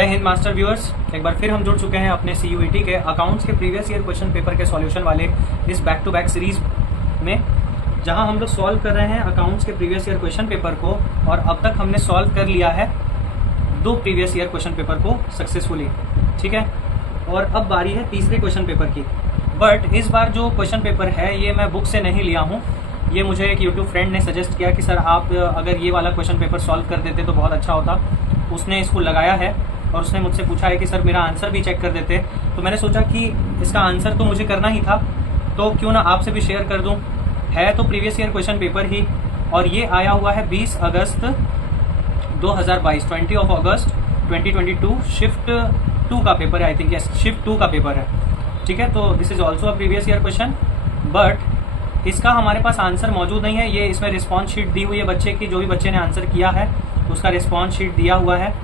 जय Hind master viewers, एक बार फिर हम जुड़ चुके हैं अपने CUET के अकाउंट्स के प्रीवियस ईयर क्वेश्चन पेपर के सॉल्यूशन वाले इस बैक टू बैक सीरीज में, जहां हम लोग सॉल्व कर रहे हैं अकाउंट्स के प्रीवियस ईयर क्वेश्चन पेपर को। और अब तक हमने सॉल्व कर लिया है 2 प्रीवियस ईयर क्वेश्चन पेपर को सक्सेसफुली, ठीक है। और अब बारी है तीसरे क्वेश्चन पेपर की। बट इस बार जो क्वेश्चन पेपर है ये मैं बुक से नहीं लिया हूँ, ये मुझे एक यूट्यूब फ्रेंड ने सजेस्ट किया कि सर आप अगर ये वाला क्वेश्चन पेपर सॉल्व कर देते तो बहुत अच्छा होता। उसने इसको लगाया है और उसने मुझसे पूछा है कि सर मेरा आंसर भी चेक कर देते। तो मैंने सोचा कि इसका आंसर तो मुझे करना ही था, तो क्यों ना आपसे भी शेयर कर दूं। है तो प्रीवियस ईयर क्वेश्चन पेपर ही, और ये आया हुआ है 20 अगस्त 2022, 20 ऑफ अगस्त 2022, शिफ्ट 2 का पेपर है। आई थिंक यस, शिफ्ट 2 का पेपर है, ठीक है। तो this is also a previous year question, but इसका हमारे पास आंसर मौजूद नहीं है। ये इसमें रिस्पॉन्स शीट दी हुई है बच्चे की, जो भी बच्चे ने आंसर किया है उसका रिस्पॉन्स शीट दिया हुआ है।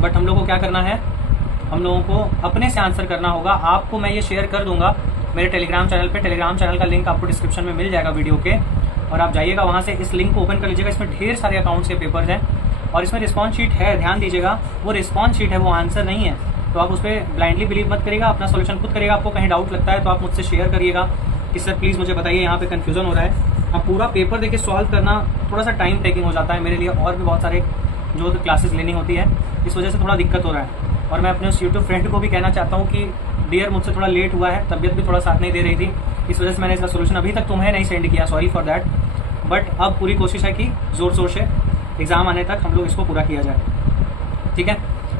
बट हम लोगों को क्या करना है, हम लोगों को अपने से आंसर करना होगा। आपको मैं ये शेयर कर दूंगा मेरे टेलीग्राम चैनल पे। टेलीग्राम चैनल का लिंक आपको डिस्क्रिप्शन में मिल जाएगा वीडियो के, और आप जाइएगा वहाँ से इस लिंक को ओपन कर लीजिएगा। इसमें ढेर सारे अकाउंट्स के पेपर्स हैं और इसमें रिस्पॉन्स शीट है, ध्यान दीजिएगा। वो रिस्पॉन्स शीट है, वो आंसर नहीं है। तो आप उस पर ब्लाइंडली बिलीव मत करिएगा, अपना सोल्यूशन खुद करिएगा। आपको कहीं डाउट लगता है तो आप मुझसे शेयर करिएगा कि सर प्लीज़ मुझे बताइए, यहाँ पे कन्फ्यूजन हो रहा है। अब पूरा पेपर देखिए सॉल्व करना थोड़ा सा टाइम टेकिंग हो जाता है मेरे लिए, और भी बहुत सारे जो क्लासेस लेनी होती है, इस वजह से थोड़ा दिक्कत हो रहा है। और मैं अपने उस यूट्यूब फ्रेंड को भी कहना चाहता हूँ कि डियर मुझसे थोड़ा लेट हुआ है, तबीयत भी थोड़ा साथ नहीं दे रही थी, इस वजह से मैंने इसका सोल्यूशन अभी तक तुम्हें नहीं सेंड किया, सॉरी फॉर दैट। बट अब पूरी कोशिश है कि ज़ोर शोर से एग्ज़ाम आने तक हम लोग इसको पूरा किया जाए, ठीक है।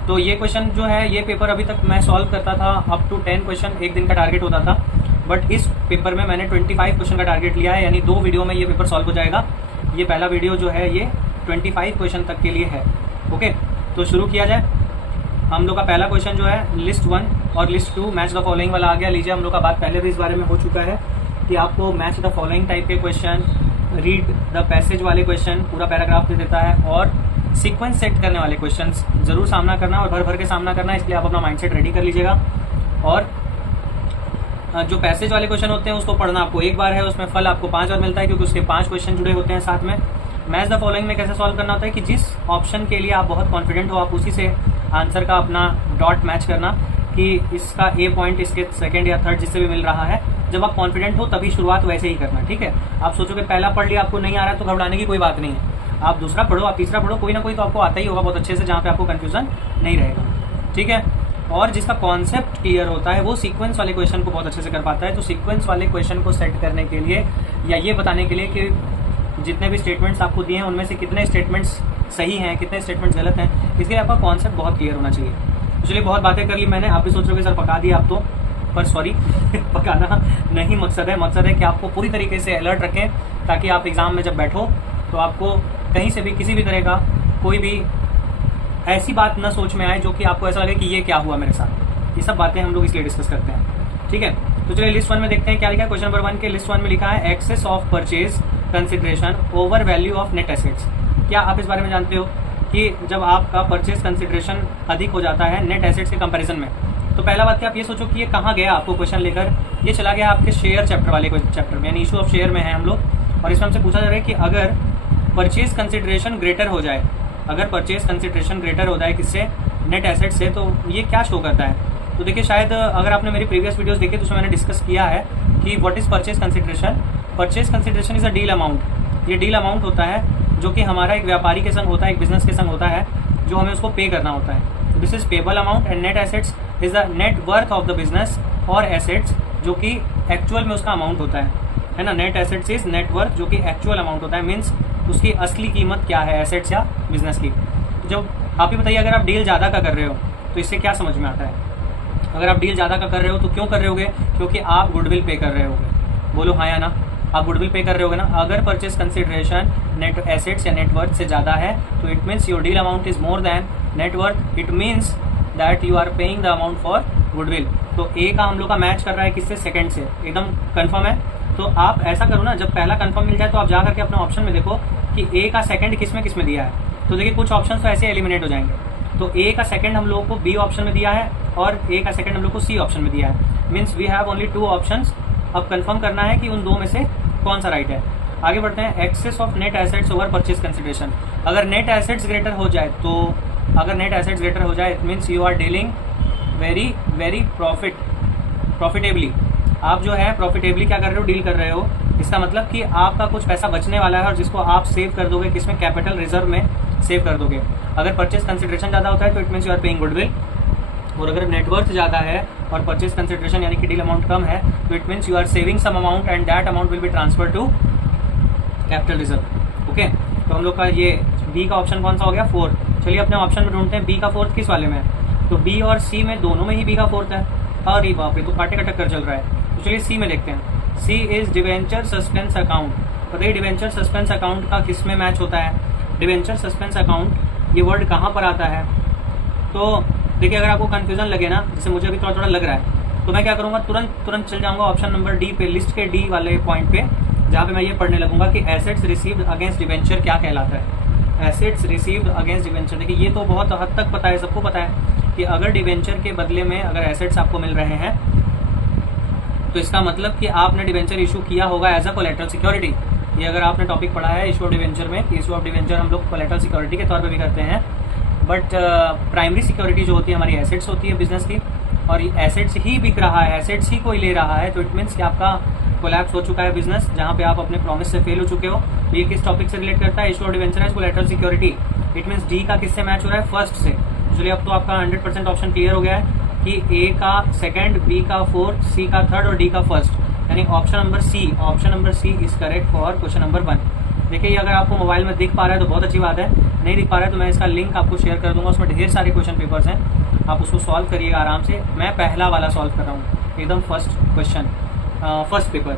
तो ये क्वेश्चन जो है, ये पेपर अभी तक मैं सॉल्व करता था अप टू 10 क्वेश्चन, एक दिन का टारगेट होता था। बट इस पेपर में मैंने 25 क्वेश्चन का टारगेट लिया है, यानी 2 वीडियो में ये पेपर सॉल्व हो जाएगा। ये पहला वीडियो जो है ये 25 क्वेश्चन तक के लिए है, ओके। तो शुरू किया जाए। हम लोग का पहला क्वेश्चन जो है लिस्ट 1 और लिस्ट 2 मैच द फॉलोइंग वाला आ गया। लीजिए, हम लोग का बात पहले भी इस बारे में हो चुका है कि आपको मैच द फॉलोइंग टाइप के क्वेश्चन, रीड द पैसेज वाले क्वेश्चन पूरा पैराग्राफ दे देता है, और सीक्वेंस सेट करने वाले क्वेश्चन जरूर सामना करना और भर भर के सामना करना, इसलिए आप अपना माइंडसेट रेडी कर लीजिएगा। और जो पैसेज वाले क्वेश्चन होते हैं उसको पढ़ना आपको एक बार है, उसमें फल आपको 5 बार मिलता है, क्योंकि उसके 5 क्वेश्चन जुड़े होते हैं साथ में। मैच द फॉलोइंग में कैसे सॉल्व करना होता है कि जिस ऑप्शन के लिए आप बहुत कॉन्फिडेंट हो, आप उसी से आंसर का अपना डॉट मैच करना कि इसका ए पॉइंट इसके सेकंड या थर्ड जिससे भी मिल रहा है। जब आप कॉन्फिडेंट हो तभी शुरुआत वैसे ही करना, ठीक है। आप सोचो कि पहला पढ़ लिया, आपको नहीं आ रहा है तो घबराने की कोई बात नहीं है। आप दूसरा पढ़ो, आप तीसरा पढ़ो, कोई ना कोई तो आपको आता ही होगा बहुत अच्छे से, जहाँ पे आपको कन्फ्यूजन नहीं रहेगा, ठीक है। और जिसका कॉन्सेप्ट क्लियर होता है वो सीक्वेंस वाले क्वेश्चन को बहुत अच्छे से कर पाता है। तो सीक्वेंस वाले क्वेश्चन को सेट करने के लिए, या ये बताने के लिए कि जितने भी स्टेटमेंट्स आपको दिए हैं उनमें से कितने स्टेटमेंट्स सही हैं, कितने स्टेटमेंट्स गलत हैं, इसके लिए आपका कॉन्सेप्ट बहुत क्लियर होना चाहिए। चलिए, बहुत बातें कर ली मैंने, आप भी सोच रहे हो कि सर पका दिया आप तो, पर सॉरी पकाना नहीं मकसद है। मकसद है कि आपको पूरी तरीके से अलर्ट रखें, ताकि आप एग्जाम में जब बैठो तो आपको कहीं से भी किसी भी तरह का कोई भी ऐसी बात न सोच में आए जो कि आपको ऐसा लगे कि ये क्या हुआ मेरे साथ। ये सब बातें हम लोग इसलिए डिस्कस करते हैं, ठीक है। तो चलिए लिस्ट 1 में देखते हैं क्या लिखा है। क्वेश्चन नंबर 1 के लिस्ट 1 में लिखा है excess of purchase consideration over value of net assets. क्या आप इस बारे में जानते हो कि जब आपका परचेज कंसिडरेशन अधिक हो जाता है नेट एसेट्स के कंपैरिजन में, तो पहला बात कि आप ये सोचो कि ये कहाँ गया आपको क्वेश्चन लेकर, ये चला गया आपके शेयर चैप्टर वाले चैप्टर में, यानी इशू ऑफ शेयर में है हम लोग। और इसमें हमसे पूछा जा रहा है कि अगर परचेज कंसिडरेशन ग्रेटर हो जाए, अगर परचेज कंसिडरेशन ग्रेटर हो जाए किससे, नेट एसेट से, तो ये क्या शो करता है। तो देखिए, शायद अगर आपने मेरी प्रीवियस वीडियोस देखी तो उसमें मैंने डिस्कस किया है कि what is purchase consideration. Purchase consideration is a deal amount. ये डील अमाउंट होता है जो कि हमारा एक व्यापारी के संग होता है, एक बिजनेस के संग होता है, जो हमें उसको पे करना होता है। This is payable amount, and net assets is the net worth of the business और एसेट्स, जो कि एक्चुअल में उसका अमाउंट होता है ना। Net assets is net worth, जो कि एक्चुअल अमाउंट होता है, मीन्स उसकी असली कीमत क्या है एसेट्स या बिजनेस की। तो जब आप ही बताइए, अगर आप डील ज़्यादा का कर रहे हो तो इससे क्या समझ में आता है। अगर आप डील ज़्यादा का कर रहे हो तो क्यों कर रहे होगे, क्योंकि आप गुडविल पे कर रहे होगे। बोलो हाँ या ना, आप गुडविल पे कर रहे होगे ना। अगर परचेज कंसिडरेशन नेट एसेट्स या नेटवर्थ से ज़्यादा है तो it means your deal amount is more than net worth, it means that you are paying the amount for goodwill. तो ए का हम लोग का मैच कर रहा है किससे, सेकंड से, एकदम कंफर्म है। तो आप ऐसा करो ना, जब पहला कंफर्म मिल जाए तो आप जा करके अपने ऑप्शन में देखो कि ए का सेकंड किस में दिया है। तो देखिए, कुछ ऑप्शन तो ऐसे एलिमिनेट हो जाएंगे। तो ए का सेकंड हम लोगों को बी ऑप्शन में दिया है और ए का सेकंड हम लोग को सी ऑप्शन में दिया है, means we have only 2 options. अब कंफर्म करना है कि उन 2 में से कौन सा राइट है। आगे बढ़ते हैं। Excess of net assets over purchase consideration. अगर नेट एसेट्स ग्रेटर हो जाए तो अगर नेट एसेट्स ग्रेटर हो जाए it means you are dealing very very profitably. आप जो है प्रॉफिटेबली क्या कर रहे हो, डील कर रहे हो। इसका मतलब कि आपका कुछ पैसा बचने वाला है और जिसको आप सेव कर दोगे, किसमें, कैपिटल रिजर्व में सेव कर दोगे। अगर परचेज कंसिडरेशन ज़्यादा होता है तो it means you are paying goodwill, और अगर नेटवर्थ ज़्यादा है और परचेज कंसिडरेशन यानी कि डील अमाउंट कम है तो it means you are saving some amount and that amount will be transfer to capital reserve. Okay, तो हम लोग का ये बी का ऑप्शन कौन सा हो गया, 4। चलिए अपने ऑप्शन में ढूंढते हैं बी का 4th किस वाले में है। तो बी और सी में दोनों में ही बी का 4th है। अरे बाप रे, तो कांटे का टक्कर चल रहा है। तो चलिए सी में देखते हैं। सी इज डिवेंचर सस्पेंस अकाउंट। बताइए डिवेंचर सस्पेंस अकाउंट का किस में मैच होता है। डिवेंचर सस्पेंस अकाउंट ये वर्ड कहाँ पर आता है। तो देखिए अगर आपको कंफ्यूजन लगे ना, जैसे मुझे अभी थोड़ा थोड़ा लग रहा है, तो मैं क्या करूंगा, तुरंत चल जाऊंगा ऑप्शन नंबर डी पे, लिस्ट के डी वाले पॉइंट पे, जहाँ पे मैं ये पढ़ने लगूंगा कि एसेट्स रिसीव्ड अगेंस्ट डिवेंचर क्या कहलाता है। एसेट्स रिसीव्ड अगेंस्ट डिवेंचर, देखिए ये तो बहुत हद तक पता है, सबको पता है कि अगर डिवेंचर के बदले में अगर एसेट्स आपको मिल रहे हैं तो इसका मतलब कि आपने डिवेंचर इशू किया होगा एज अ कोलेटरल सिक्योरिटी। ये अगर आपने टॉपिक पढ़ा है इशू ऑफ डिवेंचर में, इशू ऑफ डिवेंचर हम लोग कोलेटरल सिक्योरिटी के तौर पे भी करते हैं, बट प्राइमरी सिक्योरिटी जो होती है हमारी एसेट्स होती है बिजनेस की, और एसेट्स ही बिक रहा है, एसेट्स ही कोई ले रहा है, तो इट मीन्स कि आपका कोलैप्स हो चुका है बिजनेस, जहाँ पे आप अपने प्रॉमिस से फेल हो चुके हो। तो ये किस टॉपिक से रिलेट करता है, issue of debenture as collateral security. It means D का किससे मैच हो रहा है, फर्स्ट से। चलिए अब तो आपका 100% ऑप्शन क्लियर हो गया है कि ए का 2nd, बी का 4th, सी का 3rd और डी का 1st, यानी option number C is correct for question number 1। देखिए ये अगर आपको मोबाइल में दिख पा रहा है तो बहुत अच्छी बात है, नहीं दिख पा रहा है तो मैं इसका लिंक आपको शेयर कर दूंगा, उसमें ढेर सारे क्वेश्चन पेपर्स हैं, आप उसको सॉल्व करिएगा आराम से। मैं पहला वाला सॉल्व कर रहा हूँ, एकदम फर्स्ट क्वेश्चन, फर्स्ट पेपर।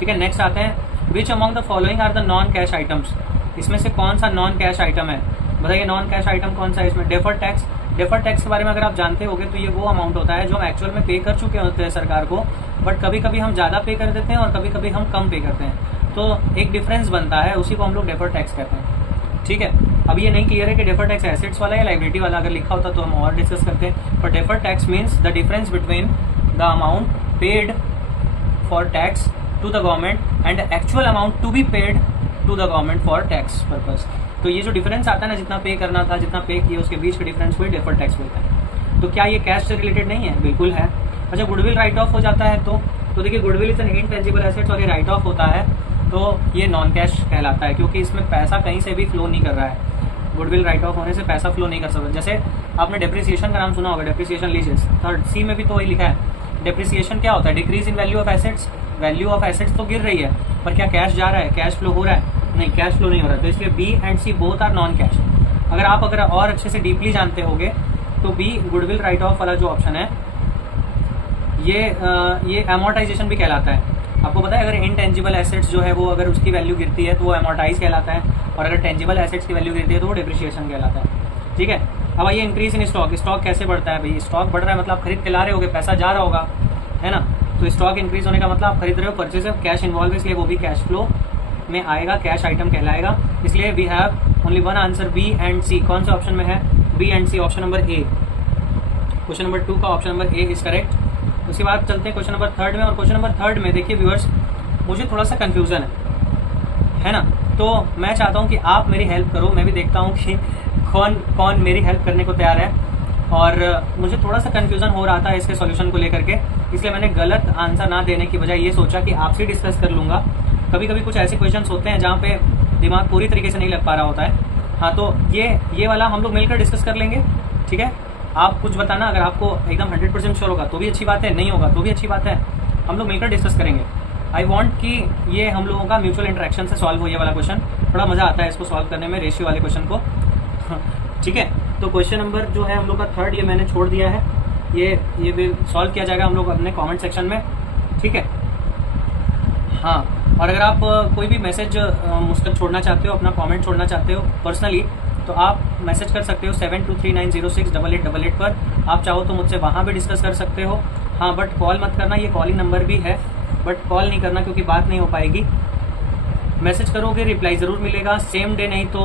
ठीक है, नेक्स्ट आते हैं, which among the following are the non cash items. इसमें से कौन सा नॉन कैश आइटम है, बताइए नॉन कैश आइटम कौन सा है इसमें। डेफर्ड टैक्स, डेफर्ड टैक्स के बारे में अगर आप जानते होंगे तो ये वो अमाउंट होता है जो हम एक्चुअल में पे कर चुके होते हैं सरकार को, बट कभी कभी हम ज़्यादा पे कर देते हैं और कभी कभी हम कम पे करते हैं, तो एक डिफरेंस बनता है, उसी को हम लोग डेफर्ड टैक्स कहते हैं। ठीक है, अब ये नहीं क्लियर है कि डेफर्ड टैक्स एसेट्स वाला या लाइबिलिटी वाला, अगर लिखा होता तो हम और डिस्कस करते हैं, पर deferred tax means the difference between the amount paid for tax to the government and actual amount to be paid to the government for tax purpose. तो ये जो डिफरेंस आता है ना, जितना पे करना था जितना पे किया उसके बीच के डिफरेंस को ही डेफर्ड टैक्स बोलते हैं। तो क्या ये कैश से रिलेटेड नहीं है, बिल्कुल है। अच्छा गुडविल राइट ऑफ हो जाता है तो देखिए goodwill is an intangible assets और ये राइट ऑफ होता है तो ये नॉन कैश कहलाता है, क्योंकि इसमें पैसा कहीं से भी फ्लो नहीं कर रहा है। गुडविल राइट ऑफ होने से पैसा फ्लो नहीं कर सकता। जैसे आपने डेप्रिसिएशन का नाम सुना होगा, डेप्रिसिएशन लीजेस, 3rd सी में भी तो वही लिखा है। डेप्रिसिएशन क्या होता है, decrease in value of assets. Value of assets तो गिर रही है पर क्या कैश जा रहा है, कैश फ्लो हो रहा है, नहीं कैश फ्लो नहीं हो रहा है। तो इसलिए B and C both are non cash. अगर और अच्छे से डीपली जानते होंगे तो बी गुडविल राइट ऑफ वाला जो ऑप्शन है ये एमोर्टाइजेशन भी कहलाता है। आपको पता है अगर इनटेंजिबल एसेट्स जो है वो अगर उसकी वैल्यू गिरती है तो वो एमोर्टाइज कहलाता है, और अगर टेंजिबल एसेट्स की वैल्यू गिरती है तो वो डेप्रिसिएशन कहलाता है। ठीक है, अब आइए इंक्रीज इन स्टॉक। स्टॉक कैसे बढ़ता है भाई, स्टॉक बढ़ रहा है मतलब आप खरीद के ला रहे होगे, पैसा जा रहा होगा, है ना। तो स्टॉक इंक्रीज होने का मतलब आप खरीद रहे हो, परचेज ऑफ कैश इन्वॉल्व है, इसलिए वो भी कैश फ्लो में आएगा, कैश आइटम कहलाएगा। इसलिए we have only one answer B and C. कौन से ऑप्शन में है, B and C, option number A. Question number 2 का option number A is correct. उसके बाद चलते हैं क्वेश्चन नंबर 3 में, और क्वेश्चन नंबर 3 में देखिए व्यूअर्स मुझे थोड़ा सा कंफ्यूजन है ना, तो मैं चाहता हूं कि आप मेरी हेल्प करो, मैं भी देखता हूं कि कौन मेरी हेल्प करने को तैयार है। और मुझे थोड़ा सा कंफ्यूजन हो रहा था इसके सॉल्यूशन को लेकर के, इसलिए मैंने गलत आंसर ना देने की बजाय ये सोचा कि आपसे डिस्कस कर लूंगा। कभी कभी कुछ ऐसे क्वेश्चंस होते हैं जहाँ पे दिमाग पूरी तरीके से नहीं लग पा रहा होता है। हाँ, तो ये वाला हम लोग मिलकर डिस्कस कर लेंगे। ठीक है, आप कुछ बताना, अगर आपको एकदम 100% श्योर होगा तो भी अच्छी बात है, नहीं होगा तो भी अच्छी बात है, हम लोग मिलकर डिस्कस करेंगे। आई वॉन्ट कि ये हम लोगों का म्यूचुअल इंटरेक्शन से सॉल्व हो, ये वाला क्वेश्चन थोड़ा मजा आता है इसको सॉल्व करने में, रेशियो वाले क्वेश्चन को। ठीक है, तो क्वेश्चन नंबर जो है हम लोग का 3rd ये मैंने छोड़ दिया है, ये भी सॉल्व किया जाएगा हम लोग अपने कमेंट सेक्शन में। ठीक है, हाँ, और अगर आप कोई भी मैसेज मुझ तक छोड़ना चाहते हो, अपना कमेंट छोड़ना चाहते हो पर्सनली, तो आप मैसेज कर सकते हो 7239068888 पर। आप चाहो तो मुझसे वहाँ भी डिस्कस कर सकते हो। हाँ, बट कॉल मत करना, ये कॉलिंग नंबर भी है, बट कॉल नहीं करना क्योंकि बात नहीं हो पाएगी। मैसेज करोगे रिप्लाई ज़रूर मिलेगा, सेम डे नहीं तो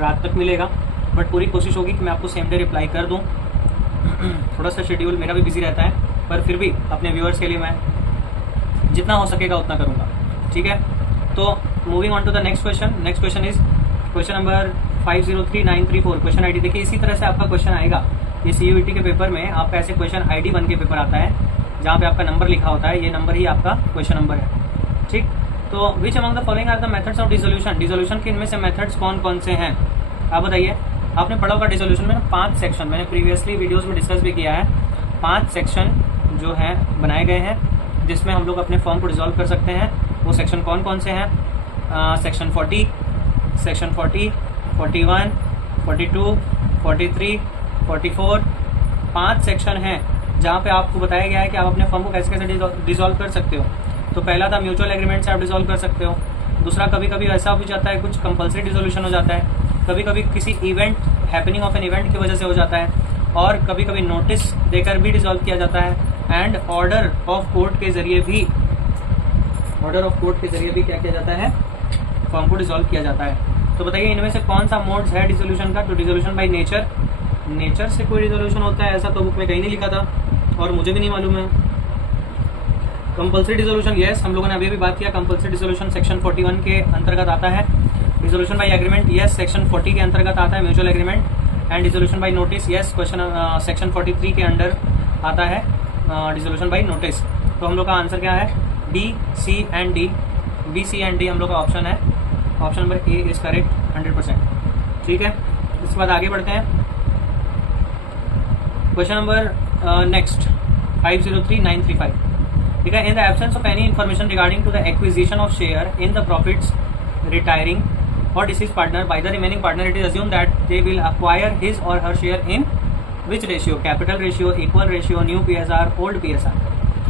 रात तक मिलेगा, बट पूरी कोशिश होगी कि मैं आपको सेम डे रिप्लाई कर दूँ। थोड़ा सा शेड्यूल मेरा भी बिजी रहता है, पर फिर भी अपने व्यूअर्स के लिए मैं जितना हो सकेगा उतना करूँगा। ठीक है, तो moving on to the next question. Next question is question number 503934 question ID. देखिए इसी तरह से आपका क्वेश्चन आएगा, ये सीयूईटी के पेपर में आपका ऐसे क्वेश्चन आईडी बन के पेपर आता है, जहाँ पे आपका नंबर लिखा होता है, ये नंबर ही आपका क्वेश्चन नंबर है। ठीक, तो which among the following are the methods of dissolution, dissolution के इनमें से मेथड्स कौन कौन से हैं, आप बताइए। आपने पढ़ा होगा डिसोल्यूशन में 5 सेक्शन, मैंने प्रीवियसली वीडियोस में डिस्कस भी किया है, 5 सेक्शन जो है बनाए गए हैं जिसमें हम लोग अपने फॉर्म को डिसॉल्व कर सकते हैं। वो सेक्शन कौन कौन से हैं? सेक्शन 40, सेक्शन 40, 41, 42, 43, 44, 5 सेक्शन हैं जहाँ पे आपको बताया गया है कि आप अपने फॉर्म को कैसे कैसे डिसॉल्व कर सकते हो। तो पहला था म्यूचुअल एग्रीमेंट से आप डिसॉल्व कर सकते हो। दूसरा, कभी कभी ऐसा भी जाता है, कुछ कंपलसरी डिसोल्यूशन हो जाता है, कभी कभी किसी event, happening of an event की वजह से हो जाता है, और कभी कभी नोटिस देकर भी डिसॉल्व किया जाता है, एंड ऑर्डर ऑफ कोर्ट के जरिए भी क्या किया जाता है, फॉर्म को डिसॉल्व किया जाता है। तो बताइए इनमें से कौन सा मोड्स है डिसोल्यूशन का? तो डिसोल्यूशन बाय नेचर, नेचर से कोई डिसोल्यूशन होता है ऐसा तो बुक में कहीं नहीं लिखा था और मुझे भी नहीं मालूम है। कंपल्सरी डिसोल्यूशन, यस, हम लोगों ने अभी भी बात किया, कंपल्सरी डिसोल्यूशन सेक्शन 41 के अंतर्गत आता है। Dissolution by agreement, yes, section 40 के अंतर्गत आता है, mutual agreement. And dissolution by notice, yes, question section 43 के अंडर आता है डिसोल्यूशन बाय नोटिस। तो हम लोग का आंसर क्या है? B, C and D, B, C and D हम लोग का ऑप्शन है। Option number A is correct 100%। ठीक है, इसके बाद आगे बढ़ते हैं। Question number next 503935। ठीक है, in the absence of any information regarding to the acquisition of share in the profits retiring or deceased partner by the remaining partner, it is assumed that they will acquire his or her share in which ratio? Capital ratio, equal ratio, new PSR, old PSR।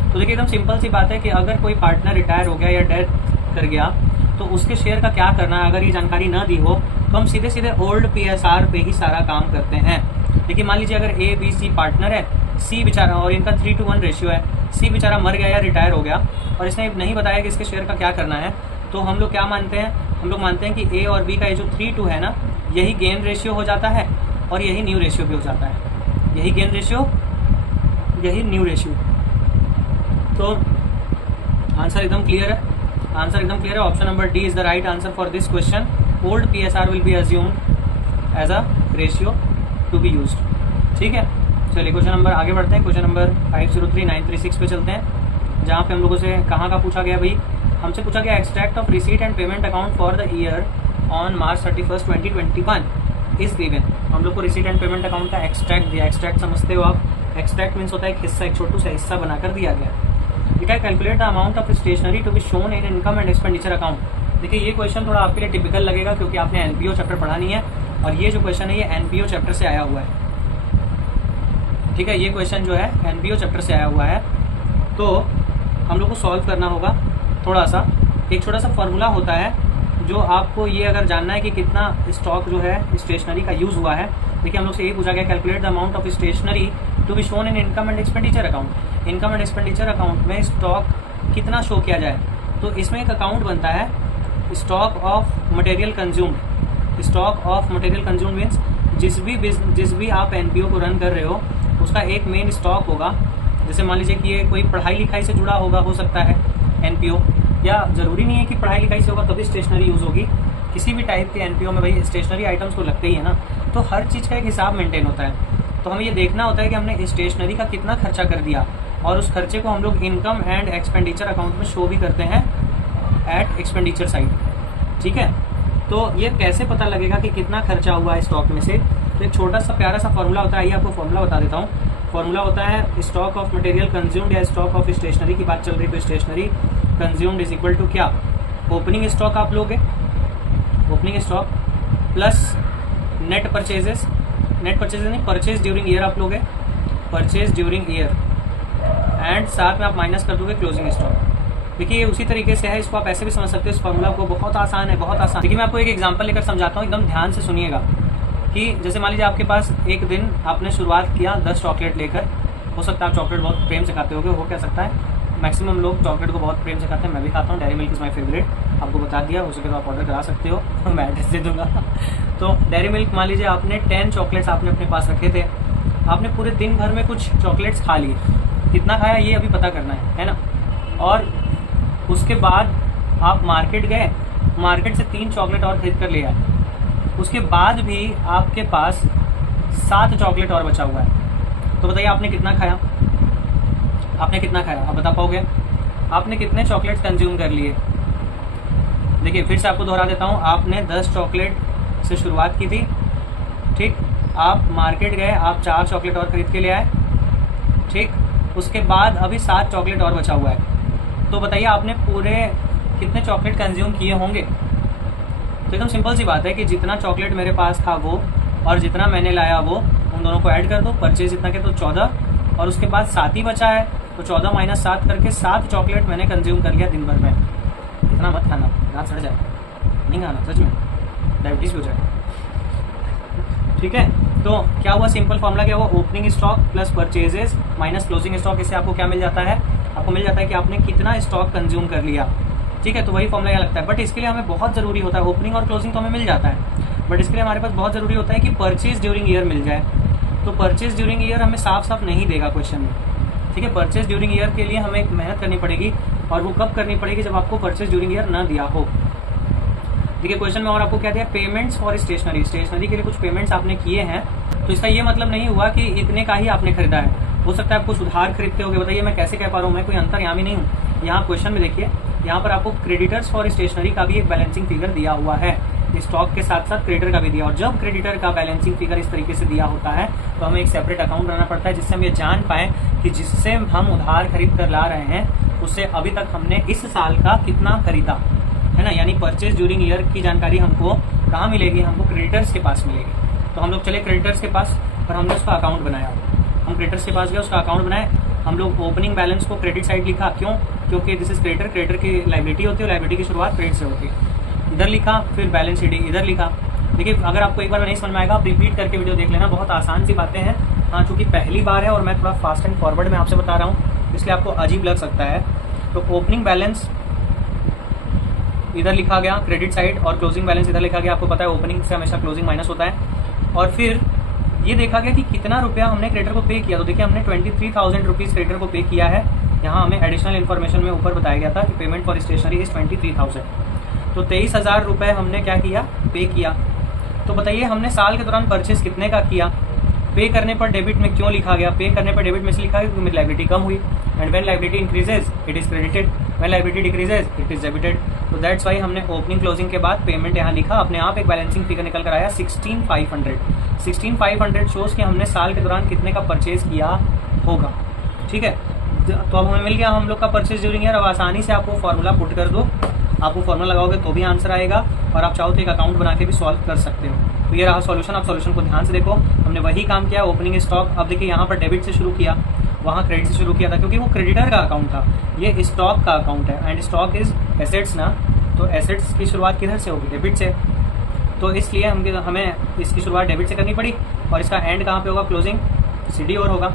तो देखिए एकदम simple सी बात है कि अगर कोई partner retire हो गया या डेथ कर गया तो उसके शेयर का क्या करना है, अगर ये जानकारी ना दी हो तो हम सीधे सीधे ओल्ड PSR पे ही सारा काम करते हैं। देखिए मान लीजिए अगर A, B, C पार्टनर है, C बेचारा, और इनका 3:1 रेशियो है, C बेचारा मर गया या रिटायर हो गया और इसने नहीं बताया कि इसके शेयर का क्या करना है, तो हम लोग क्या मानते हैं? हम लोग मानते हैं कि A और B का ये जो 3:2 है ना, यही गेन रेशियो हो जाता है और यही न्यू रेशियो भी हो जाता है। यही गेन रेशियो, यही न्यू रेशियो। तो आंसर एकदम क्लियर है, आंसर एकदम क्लियर है। Option number D is the right answer for this question. Old PSR will be assumed as a ratio to be used. ठीक है, चलिए क्वेश्चन नंबर आगे बढ़ते हैं। क्वेश्चन नंबर 503936 पे चलते हैं, जहाँ पे हम लोगों से कहाँ का पूछा गया भाई? हमसे पूछा गया extract of receipt and payment account for the year on March 31, 2021 is given. हम लोग को रिसीट एंड पेमेंट अकाउंट का एक्सट्रैक्ट दिया। एक्सट्रैक्ट समझते हो आप? एक्सट्रैक्ट मीन्स होता है एक हिस्सा, एक छोटू सा हिस्सा बनाकर दिया गया। ठीक है, calculate the amount of stationery to be shown in income and expenditure account. देखिए ये क्वेश्चन थोड़ा आपके लिए टिपिकल लगेगा क्योंकि आपने एनपीओ चैप्टर पढ़ा नहीं है और ये जो क्वेश्चन है ये एनपीओ चैप्टर से आया हुआ है। ठीक है, ये क्वेश्चन जो है एनपीओ चैप्टर से आया हुआ है, तो हम लोग को सॉल्व करना होगा थोड़ा सा। एक छोटा सा फॉर्मूला होता है जो आपको ये अगर जानना है कि कितना स्टॉक जो है स्टेशनरी का यूज हुआ है। देखिए हम लोग से यही पूछा गया calculate the amount of stationery to be shown in income and expenditure account. Income and expenditure account में स्टॉक कितना शो किया जाए, तो इसमें एक अकाउंट बनता है stock of material consumed. Stock of material consumed means जिस भी आप एनपीओ को रन कर रहे हो उसका एक मेन स्टॉक होगा। जैसे मान लीजिए कि ये कोई पढ़ाई लिखाई से जुड़ा होगा, हो सकता है एनपीओ, या जरूरी नहीं है कि पढ़ाई लिखाई से होगा तभी स्टेशनरी यूज होगी। किसी भी टाइप के एनपीओ में भाई स्टेशनरी आइटम्स तो लगते ही है ना, तो हर चीज़ का एक हिसाब मेंटेन होता है। तो हमें ये देखना होता है कि हमने स्टेशनरी का कितना खर्चा कर दिया और उस खर्चे को हम लोग इनकम एंड एक्सपेंडिचर अकाउंट में शो भी करते हैं एट एक्सपेंडिचर साइड। ठीक है, तो ये कैसे पता लगेगा कि कितना खर्चा हुआ है स्टॉक में से? तो एक छोटा सा प्यारा सा फॉर्मूला होता है, आइए आपको फॉर्मूला बता देता हूँ। फॉर्मूला होता है स्टॉक ऑफ मटेरियल कंज्यूम्ड या स्टॉक ऑफ स्टेशनरी की बात चल रही, तो stationery consumed is equal to क्या? ओपनिंग स्टॉक आप लोगे, opening stock plus net purchases, net purchases नहीं परचेज ड्यूरिंग ईयर आप लोगे, परचेज ड्यूरिंग ईयर, एंड साथ में आप माइनस कर दोगे क्लोजिंग स्टॉक। देखिए उसी तरीके से है, इसको आप ऐसे भी समझ सकते हो। इस फॉर्मूला को बहुत आसान है, बहुत आसान। देखिए मैं आपको एक एग्जांपल लेकर समझाता हूँ, एकदम ध्यान से सुनिएगा। कि जैसे मान लीजिए आपके पास एक दिन आपने शुरुआत किया 10 चॉकलेट लेकर, हो सकता है आप चॉकलेट बहुत प्रेम से खाते होगे, हो क्या सकता है मैक्सिमम लोग चॉकलेट को बहुत प्रेम से खाते हैं, मैं भी खाता हूँ। Dairy milk is my favourite, आपको बता दिया, हो सके तो आप ऑर्डर करा सकते हो, मैं एड्रेस दे दूंगा। तो डेयरी मिल्क मान लीजिए आपने 10 चॉकलेट्स आपने अपने पास रखे थे, आपने पूरे दिन भर में कुछ चॉकलेट्स खा लिए, कितना खाया ये अभी पता करना है ना। और उसके बाद आप मार्केट गए, मार्केट से 3 चॉकलेट और खरीद कर ले आए, उसके बाद भी आपके पास 7 चॉकलेट और बचा हुआ है। तो बताइए आपने कितना खाया, आपने कितना खाया, आप बता पाओगे? आपने कितने चॉकलेट कंज्यूम कर लिए? देखिए फिर से आपको दोहरा देता हूँ, आपने 10 चॉकलेट से शुरुआत की थी, ठीक। आप मार्केट गए, आप 4 चॉकलेट और खरीद के ले आए, ठीक। उसके बाद अभी 7 चॉकलेट और बचा हुआ है। तो बताइए आपने पूरे कितने चॉकलेट कंज्यूम किए होंगे? तो एकदम सिंपल सी बात है कि जितना चॉकलेट मेरे पास था वो और जितना मैंने लाया वो, उन दोनों को ऐड कर दो, परचेज इतना के तो 14, और उसके बाद 7 ही बचा है, तो 14 माइनस 7 करके 7 चॉकलेट मैंने कंज्यूम कर लिया दिन भर में। इतना मत खाना, दांत सड़ जाए, नहीं खाना, सच में डायबिटीज हो जाए, ठीक है। तो क्या हुआ, सिंपल फॉर्मूला क्या हुआ, opening stock plus purchases minus closing stock. इससे आपको क्या मिल जाता है, आपको मिल जाता है कि आपने कितना स्टॉक कंज्यूम कर लिया, ठीक है। तो वही फॉर्मूला क्या लगता है, बट इसके लिए हमें बहुत जरूरी होता है, ओपनिंग और क्लोजिंग तो हमें मिल जाता है, बट इसके लिए हमारे पास बहुत जरूरी होता है कि परचेज ड्यूरिंग ईयर मिल जाए। तो परचेज ड्यूरिंग ईयर हमें साफ साफ नहीं देगा क्वेश्चन में, ठीक है। परचेज ड्यूरिंग ईयर के लिए हमें मेहनत करनी पड़ेगी, और वो कब करनी पड़ेगी, जब आपको परचेज ड्यूरिंग ईयर ना दिया हो। देखिए क्वेश्चन में और आपको क्या दिया, पेमेंट्स फॉर स्टेशनरी, स्टेशनरी के लिए कुछ पेमेंट्स आपने किए हैं। तो इसका ये मतलब नहीं हुआ कि इतने का ही आपने खरीदा है, हो सकता है आप कुछ उधार खरीदते होगे। बताइए मैं कैसे कह पा रहा हूँ, मैं कोई अंतर्यामी नहीं हूँ। यहाँ क्वेश्चन में देखिए, यहाँ पर आपको क्रेडिटर्स फॉर स्टेशनरी का भी एक बैलेंसिंग फिगर दिया हुआ है, स्टॉक के साथ साथ क्रेडिटर का भी दिया। और जब क्रेडिटर का बैलेंसिंग फिगर इस तरीके से दिया होता है तो हमें एक सेपरेट अकाउंट बनाना पड़ता है, जिससे हम ये जान पाए कि जिससे हम उधार खरीद कर ला रहे हैं उससे अभी तक हमने इस साल का कितना खरीदा है ना। यानी परचेज ड्यूरिंग ईयर की जानकारी हमको कहाँ मिलेगी, हमको क्रेडिटर्स के पास मिलेगी। तो हम लोग चले क्रेडिटर्स के पास, पर हमने उसका अकाउंट बनाया। हम क्रेडिटर्स के पास गए, उसका अकाउंट बनाए, हम लोग ओपनिंग बैलेंस को क्रेडिट साइड लिखा, क्यों, क्योंकि दिस इज क्रेडिटर, क्रेडिटर की लायबिलिटी होती है, लायबिलिटी की शुरुआत क्रेडिट से होती है। इधर लिखा, फिर बैलेंस शीट इधर लिखा। देखिए अगर आपको एक बार नहीं समझ में आएगा, आप रिपीट करके वीडियो देख लेना, बहुत आसान सी बातें हैं। हाँ चूंकि पहली बार है और मैं थोड़ा फास्ट एंड फॉरवर्ड में आपसे बता रहा हूँ, इसलिए आपको अजीब लग सकता है। तो ओपनिंग बैलेंस इधर लिखा गया क्रेडिट साइड, और क्लोजिंग बैलेंस इधर लिखा गया। आपको पता है ओपनिंग से हमेशा क्लोजिंग माइनस होता है। और फिर ये देखा गया कि कितना रुपया हमने क्रेडिटर को पे किया। तो देखिए हमने 23,000 रुपीज़ क्रेडिटर को पे किया है। यहाँ हमें एडिशनल इन्फॉर्मेशन में ऊपर बताया गया था कि पेमेंट फॉर स्टेशनरी इज 23,000। तो 23,000 रुपये हमने क्या किया, पे किया। तो बताइए हमने साल के दौरान परचेज कितने का किया। पे करने पर डेबिट में क्यों लिखा गया, पे करने पर डेबिट में से लिखा गया क्योंकि मेरी लायबिलिटी कम हुई। And when liability increases it is credited, when liability decreases it is debited. तो दैट्स वाई हमने ओपनिंग क्लोजिंग के बाद पेमेंट यहाँ लिखा, अपने आप एक बैलेंसिंग फिगर निकल कर आया 16,500। 16,500 शोज कि हमने साल के दौरान कितने का परचेज किया होगा, ठीक है। तो अब हमें मिल गया हम लोग का परचेज ड्यूरिंग ईयर। अब आसानी से आपको फॉर्मूला पुट कर दो, आपको फॉर्मूला लगाओगे तो भी आंसर आएगा, और आप चाहो तो एक अकाउंट बना के भी सॉल्व कर सकते हो। तो ये रहा सॉल्यूशन। आप सॉल्यूशन को ध्यान से देखो, हमने वही काम किया, ओपनिंग स्टॉक। अब देखिए यहाँ पर डेबिट से शुरू किया, वहाँ क्रेडिट से शुरू किया था, क्योंकि वो क्रेडिटर का अकाउंट था, ये स्टॉक का अकाउंट है। एंड स्टॉक इज एसेट्स ना, तो एसेट्स की शुरुआत किधर से होगी, डेबिट से। तो इसलिए हमें इसकी शुरुआत डेबिट से करनी पड़ी, और इसका एंड कहाँ पे होगा, क्लोजिंग सीडी और होगा,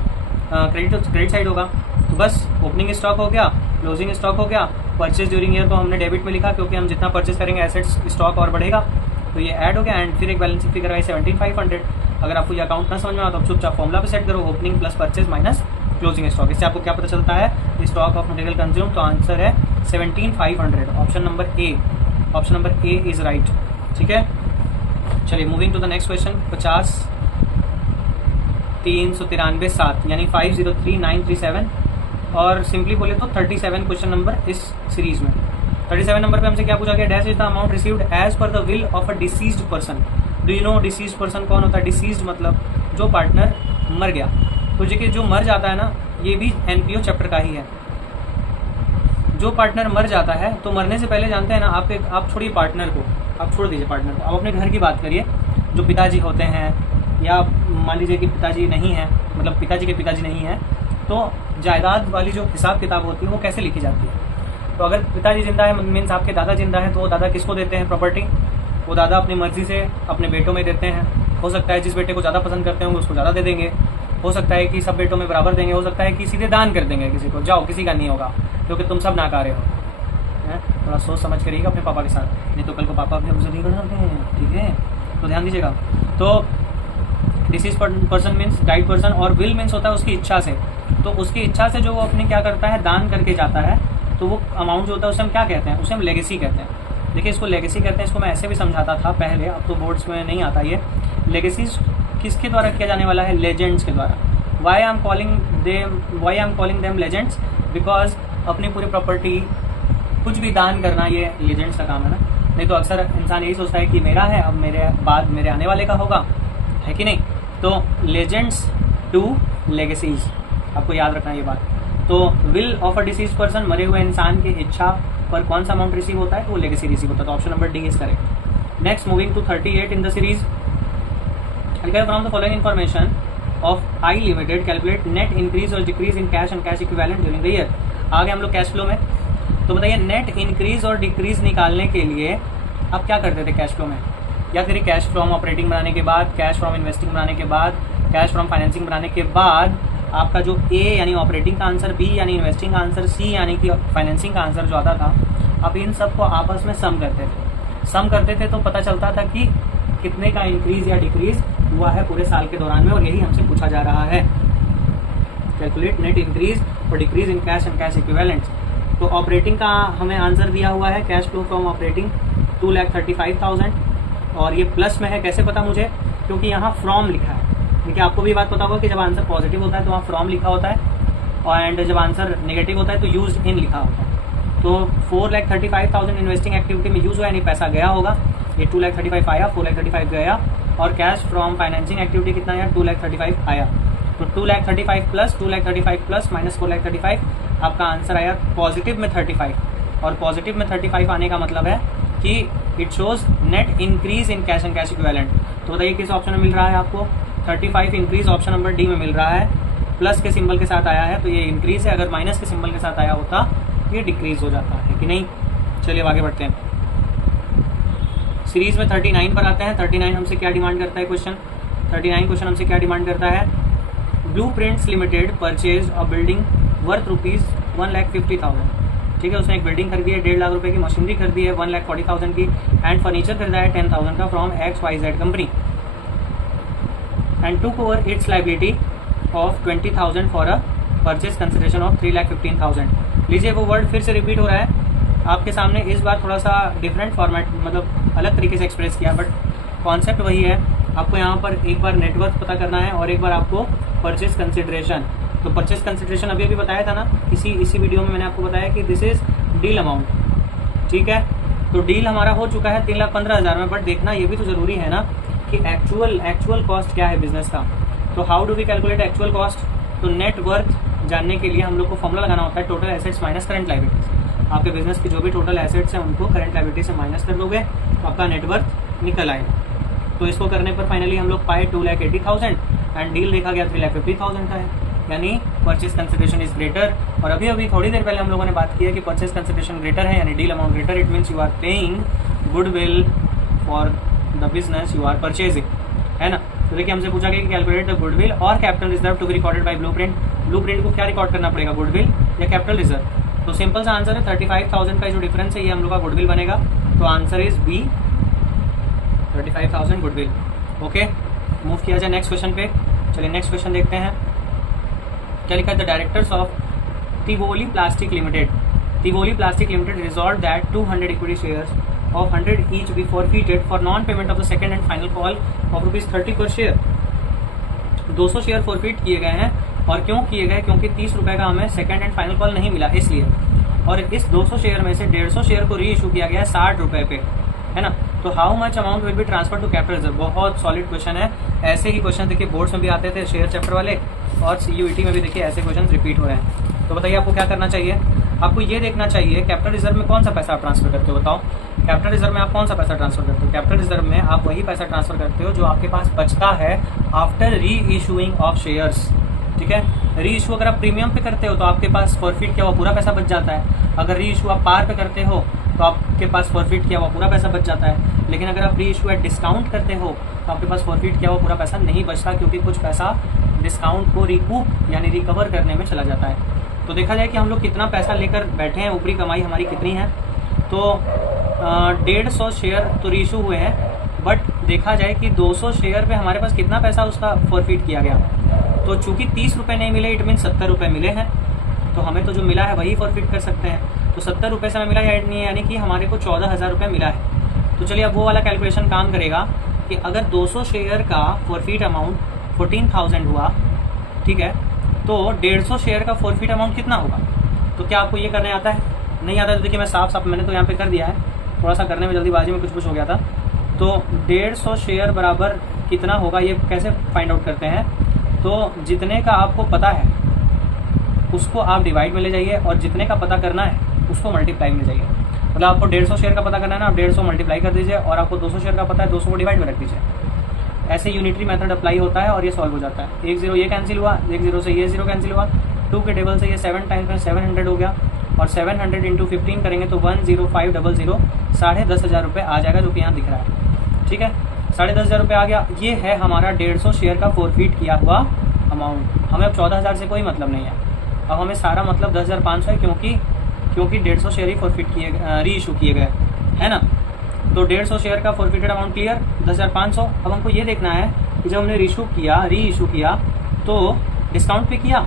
क्रेडिट साइड होगा। तो बस ओपनिंग स्टॉक हो गया, क्लोजिंग स्टॉक हो गया। परचेज ड्यूरिंग ईयर तो हमने डेबिट में लिखा, क्योंकि हम जितना परचेज करेंगे एसेट्स स्टॉक और बढ़ेगा, तो ये ऐड हो गया। एंड फिर एक बैलेंसिंग फिगर आई 17,500। अगर आपको ये अकाउंट ना समझ में आता तो आप चुपचाप फॉर्मूला पे सेट करो, opening plus purchase minus closing stock. इससे आपको क्या पता चलता है, स्टॉक ऑफ मटेरियल कंज्यूम। तो आंसर है 17,500, option number A. Option number A is right, ठीक है। चलिए moving to the next question. 50 393 7 यानी 503937, और सिंपली बोले तो 37 क्वेश्चन नंबर इस सीरीज में। 37 नंबर पे हमसे क्या पूछा गया, dash is the amount received as per the will of a deceased person. Do you know deceased person कौन होता है? डिसीज्ड मतलब जो पार्टनर मर गया। तो देखिए जो मर जाता है ना, ये भी एनपीओ चैप्टर का ही है। जो पार्टनर मर जाता है, तो मरने से पहले जानते हैं ना, आप छोड़िए पार्टनर को, आप छोड़ दीजिए पार्टनर को, आप अपने घर की बात करिए। जो पिताजी होते हैं, या मान लीजिए कि पिताजी नहीं है, मतलब पिताजी के पिताजी नहीं है, तो जायदाद वाली जो हिसाब किताब होती है वो कैसे लिखी जाती है। तो अगर पिताजी जिंदा है, मीन्स आपके दादा जिंदा है, तो वो दादा किसको देते हैं प्रॉपर्टी, वो दादा अपनी मर्जी से अपने बेटों में देते हैं। हो सकता है जिस बेटे को ज़्यादा पसंद करते होंगे उसको ज़्यादा दे देंगे, हो सकता है कि सब बेटों में बराबर देंगे, हो सकता है कि सीधे दान कर देंगे किसी को, जाओ किसी का नहीं होगा क्योंकि तुम सब नाकारे हो। थोड़ा सोच समझ करिएगा अपने पापा के साथ, नहीं तो कल को पापा अपने हमसे नहीं कर सकते हैं, ठीक है। तो ध्यान दीजिएगा। तो disease person means died person, और विल मीन्स होता है उसकी इच्छा से। तो उसकी इच्छा से जो वो अपने क्या करता है, दान करके जाता है, तो वो अमाउंट जो होता है उसे हम क्या कहते हैं, उसे हम लेगेसी कहते हैं। देखिए इसको लेगेसी कहते हैं, इसको मैं ऐसे भी समझाता था पहले, अब तो बोर्ड्स में नहीं आता ये। लेगेसी किसके द्वारा किया जाने वाला है? लेजेंड्स के द्वारा। Why I am calling them legends? Because अपनी पूरी प्रॉपर्टी कुछ भी दान करना ये लेजेंड्स का काम है ना। नहीं तो अक्सर इंसान यही सोचता है कि मेरा है, अब मेरे बाद मेरे आने वाले का होगा, है कि नहीं। तो लेजेंड्स टू लेगेसीज, आपको याद रखना ये बात। तो will of a disease person, मरे हुए इंसान की इच्छा पर कौन सा अमाउंट रिसीव होता है? वो लेगेसी रिसीव होता है। तो option number D is correct. Next, moving to 38 in the series, from the following information of I limited calculate net increase और decrease in cash and cash equivalent during the year. आगे हम लोग cash flow में, तो बताइए net increase और decrease निकालने के लिए आप क्या करते थे कैश फ्लो में? या फिर कैश फ्रॉम ऑपरेटिंग बनाने के बाद, कैश फ्रॉम इन्वेस्टिंग बनाने के बाद, कैश फ्रॉम फाइनेंसिंग बनाने के बाद आपका जो ए यानी ऑपरेटिंग का आंसर, बी यानी इन्वेस्टिंग का आंसर, सी यानी कि फाइनेंसिंग का आंसर जो आता था, आप इन सब को आपस में सम करते थे तो पता चलता था कि कितने का इंक्रीज या डिक्रीज हुआ है पूरे साल के दौरान में, और यही हमसे पूछा जा रहा है। कैलकुलेट नेट इंक्रीज और decrease in cash and cash equivalents. तो ऑपरेटिंग का हमें आंसर दिया हुआ है, कैश फ्लो फ्रॉम ऑपरेटिंग 2,35,000, और ये प्लस में है। कैसे पता मुझे? क्योंकि यहाँ फ्रॉम लिखा है। देखिए आपको भी बात पता होगा कि जब आंसर पॉजिटिव होता है तो वहाँ फ्रॉम लिखा होता है, और एंड जब आंसर नेगेटिव होता है तो यूज्ड इन लिखा होता है। तो 4,35,000 इन्वेस्टिंग एक्टिविटी में यूज हुआ, यानी पैसा गया होगा। ये 2,35,000 आया, 4,35,000 गया, और कैश फ्रॉम फाइनेंसिंग एक्टिविटी कितना आया? 2,35,000 आया। तो 2,35,000 प्लस 2,35,000 प्लस माइनस 4,35,000, आपका आंसर आया पॉजिटिव में 35, और पॉजिटिव में 35 आने का मतलब है कि it shows net increase in cash and cash equivalent. तो बताइए किस ऑप्शन में मिल रहा है आपको? 35 इंक्रीज ऑप्शन नंबर डी में मिल रहा है। प्लस के सिंबल के साथ आया है तो ये इंक्रीज है, अगर माइनस के सिंबल के साथ आया होता ये डिक्रीज हो जाता है कि नहीं। चलिए आगे बढ़ते हैं, सीरीज में 39 पर आते हैं। 39 हमसे क्या डिमांड करता है क्वेश्चन? 39 क्वेश्चन हमसे क्या डिमांड करता है? Blueprints limited purchase a building worth ₹1,50,000। ठीक है, उसने एक बिल्डिंग खरीदी है 1.5 लाख रुपए की, मशीनरी खरीदी है 1,40,000 की, एंड फर्नीचर खरीदा है 10,000 का from XYZ company, and took over it's liability of 20,000 for a purchase consideration of 3,15,000। लीजिए वो वर्ड फिर से रिपीट हो रहा है आपके सामने, इस बार थोड़ा सा डिफरेंट फॉर्मेट, मतलब अलग तरीके से एक्सप्रेस किया, बट कॉन्सेप्ट वही है। आपको यहाँ पर एक बार नेटवर्थ पता करना है और एक बार आपको परचेज कंसिडरेशन। तो परचेज कंसिडरेशन अभी बताया था ना, इसी वीडियो में मैंने आपको बताया कि दिस इज डील अमाउंट। ठीक है, तो डील हमारा हो चुका है 3,15,000 में, बट देखना ये भी तो जरूरी है ना कि एक्चुअल कॉस्ट क्या है बिजनेस का। तो how do we calculate actual cost? तो नेट वर्थ जानने के लिए हम लोग को फॉर्मूला लगाना होता है total assets minus current liabilities. आपके बिजनेस की जो भी टोटल एसेट्स हैं उनको करंट लायबिलिटी से माइनस कर दोगे तो आपका नेटवर्थ निकल आएगा। तो इसको करने पर फाइनली हम लोग पाए 2,80,000 एंड डील देखा गया 3,50,000 का है, यानी परचेज कंसिडरेशन इज ग्रेटर। और अभी थोड़ी देर पहले हम लोगों ने बात की है कि परचेज कंसिडरेशन ग्रेटर है यानी deal amount greater, it means you are paying goodwill for the business you are purchasing, है ना। तो देखिए हमसे पूछा गया कि कैलकुलेट द गुडविल और capital reserve to be recorded by blueprint. Blueprint को क्या रिकॉर्ड करना पड़ेगा, गुडविल या कैपिटल रिजर्व? तो सिंपल सा आंसर है 35,000 का जो डिफरेंस है ये हम लोग का गुडविल बनेगा, तो answer is B 35,000 goodwill. Okay, move किया जाए नेक्स्ट क्वेश्चन पे। चलिए नेक्स्ट क्वेश्चन देखते हैं। क्या लिखा है? The directors of Tivoli plastic limited resolved that 200 equity shares of 100 each be forfeited for non-payment of the second and final call of ₹30 per share। 200 share forfeit किए गए हैं, और क्यों किए गए? क्योंकि 30 रुपए का हमें सेकंड एंड फाइनल कॉल नहीं मिला इसलिए, और इस 200 शेयर में से 150 शेयर को री इशू किया गया है 60 रुपए पे, है ना। तो how much amount will be transfer to capital reserve? बहुत सॉलिड क्वेश्चन है। ऐसे ही क्वेश्चन देखिए बोर्ड्स में भी आते थे शेयर चैप्टर वाले, और CUET में भी देखिए ऐसे क्वेश्चन रिपीट हो रहे हैं। तो बताइए आपको क्या करना चाहिए? आपको ये देखना चाहिए कैपिटल रिजर्व में कौन सा पैसा आप ट्रांसफर करते हो, बताओ। कैपिटल रिजर्व में आप कौन सा पैसा ट्रांसफर करते हो? कैपिटल रिजर्व में आप वही पैसा ट्रांसफर करते हो जो आपके पास बचता है आफ्टर री इशूइंग ऑफ शेयर्स। ठीक है, री इशू अगर आप प्रीमियम पे करते हो तो आपके पास फॉरफिट किया हुआ पूरा पैसा बच जाता है। अगर री इशू आप पार पे करते हो तो आपके पास फॉरफिट किया हुआ पूरा पैसा बच जाता है। लेकिन अगर आप री इशू एट डिस्काउंट करते हो तो आपके पास फॉरफिट किया हुआ पूरा पैसा नहीं बचता, क्योंकि कुछ पैसा डिस्काउंट को रिकूप यानी रिकवर करने में चला जाता है। तो देखा जाए कि हम लोग कितना पैसा लेकर बैठे हैं, ऊपरी कमाई हमारी कितनी है। तो 150 शेयर तो री इशू हुए हैं, बट देखा जाए कि 200 शेयर पे हमारे पास कितना पैसा उसका फॉरफिट किया गया। तो चूंकि 30 रुपए नहीं मिले, इट मीन 70 रुपए मिले हैं, तो हमें तो जो मिला है वही फॉरफिट कर सकते हैं। तो 70 रुपये से हमें मिला है, यानी कि हमारे को 14,000 रुपये मिला है। तो चलिए अब वो वाला कैलकुलेशन काम करेगा कि अगर 200 शेयर का फॉरफीट अमाउंट 14,000 हुआ, ठीक है, तो 150 शेयर का फॉरफीट अमाउंट कितना होगा। तो क्या आपको ये करने आता है? नहीं आता है तो देखिए मैं साफ साफ मैंने तो यहाँ पे कर दिया है, थोड़ा सा करने में जल्दीबाजी में कुछ हो गया था। तो 150 शेयर बराबर कितना होगा, ये कैसे फाइंड आउट करते हैं? तो जितने का आपको पता है उसको आप डिवाइड में ले जाइए और जितने का पता करना है उसको मल्टीप्लाई में ले जाइए। मतलब आपको 150 शेयर का पता करना है ना, आप 150 मल्टीप्लाई कर दीजिए, और आपको 200 शेयर का पता है 200 को डिवाइड में रख दीजिए। ऐसे यूनिटरी मेथड अप्लाई होता है और ये सॉल्व हो जाता है। 1 0 ये कैंसिल हुआ, 1 0 से ये 0 कैंसिल हुआ, 2 के टेबल से ये 7 टाइम्स में 700 हो गया, और 700 इंटू 15 करेंगे तो 10500 10,500 रुपये आ जाएगा, जो कि यहाँ दिख रहा है। ठीक है, 10,500 रुपये आ गया। ये है हमारा 150 शेयर का फॉरफीट किया हुआ अमाउंट। हमें अब 14,000 से कोई मतलब नहीं है, अब हमें सारा मतलब 10,500 है, क्योंकि 150 शेयर ही फॉरफीट किए री इशू किए गए, है ना। तो 150 शेयर का फॉरफिटेड अमाउंट क्लियर 10,500। अब हमको ये देखना है कि जब हमने री इशू किया तो डिस्काउंट पे किया,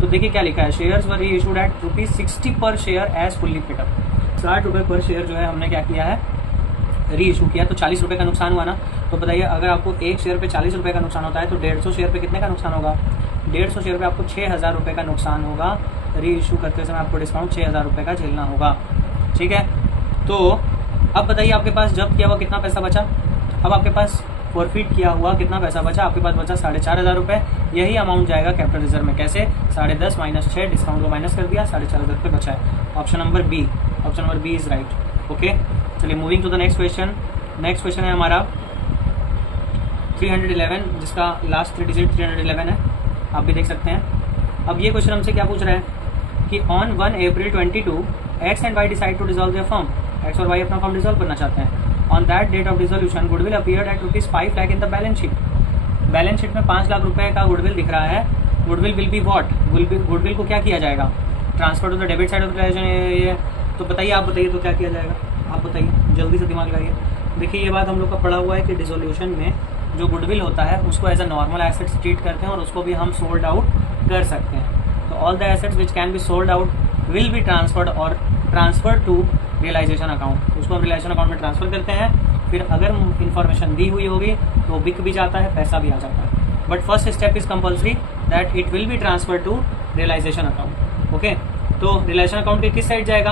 तो देखिए क्या लिखा है, शेयर्स वर री issued at ₹60 per share as fully fit up. 60 रुपये पर शेयर जो है हमने क्या किया है, री इशू किया, तो 40 रुपये का नुकसान हुआ ना। तो बताइए अगर आपको एक शेयर पे 40 रुपये का नुकसान होता है तो 150 शेयर पे कितने का नुकसान होगा? 150 शेयर पे आपको 6,000 रुपये का नुकसान होगा। री इशू करते समय आपको डिस्काउंट 6,000 रुपये का झेलना होगा। ठीक है, तो अब बताइए आपके पास जब किया हुआ कितना पैसा बचा। अब आपके पास फॉरफिट किया हुआ कितना पैसा बचा, आपके पास बचा 4,500 रुपये। यही अमाउंट जाएगा कैपिटल रिजर्व में। कैसे? 10.5 माइनस 6, डिस्काउंट को माइनस कर दिया, 4,500 रुपये बचा है। Option number B is right. Okay, चलिए moving to the next question. Next question है हमारा 311, जिसका लास्ट 3 डिजिट 311 है, आप भी देख सकते हैं। अब ये क्वेश्चन हमसे क्या पूछ रहा है कि ऑन 1 अप्रैल 22 X and Y decide to dissolve their firm. X और वाई अपना फर्म डिसॉल्व करना चाहते हैं। On that date of dissolution goodwill appeared at ₹5 lakh in the balance sheet. Balance sheet में 5 लाख रुपए का गुडविल दिख रहा है। Goodwill will be what, goodwill को क्या किया जाएगा? Transfer to the debit side of ये। तो बताइए, आप बताइए तो क्या किया जाएगा, आप बताइए, जल्दी से दिमाग लगाइए। देखिए ये बात हम लोग का पढ़ा हुआ है कि डिसोल्यूशन में जो गुडविल होता है उसको as a normal asset treat करते हैं और उसको भी हम सोल्ड आउट कर सकते हैं। तो all the assets which can be sold out will be transferred और ट्रांसफर टू रियलाइजेशन अकाउंट। उसको हम रियलाइजेशन अकाउंट में ट्रांसफर करते हैं। फिर अगर इन्फॉर्मेशन दी हुई होगी तो बिक भी जाता है, पैसा भी आ जाता है। But first step is compulsory that it will be transfer to realisation account. Okay, तो रियलाइजेशन अकाउंट के किस साइड जाएगा,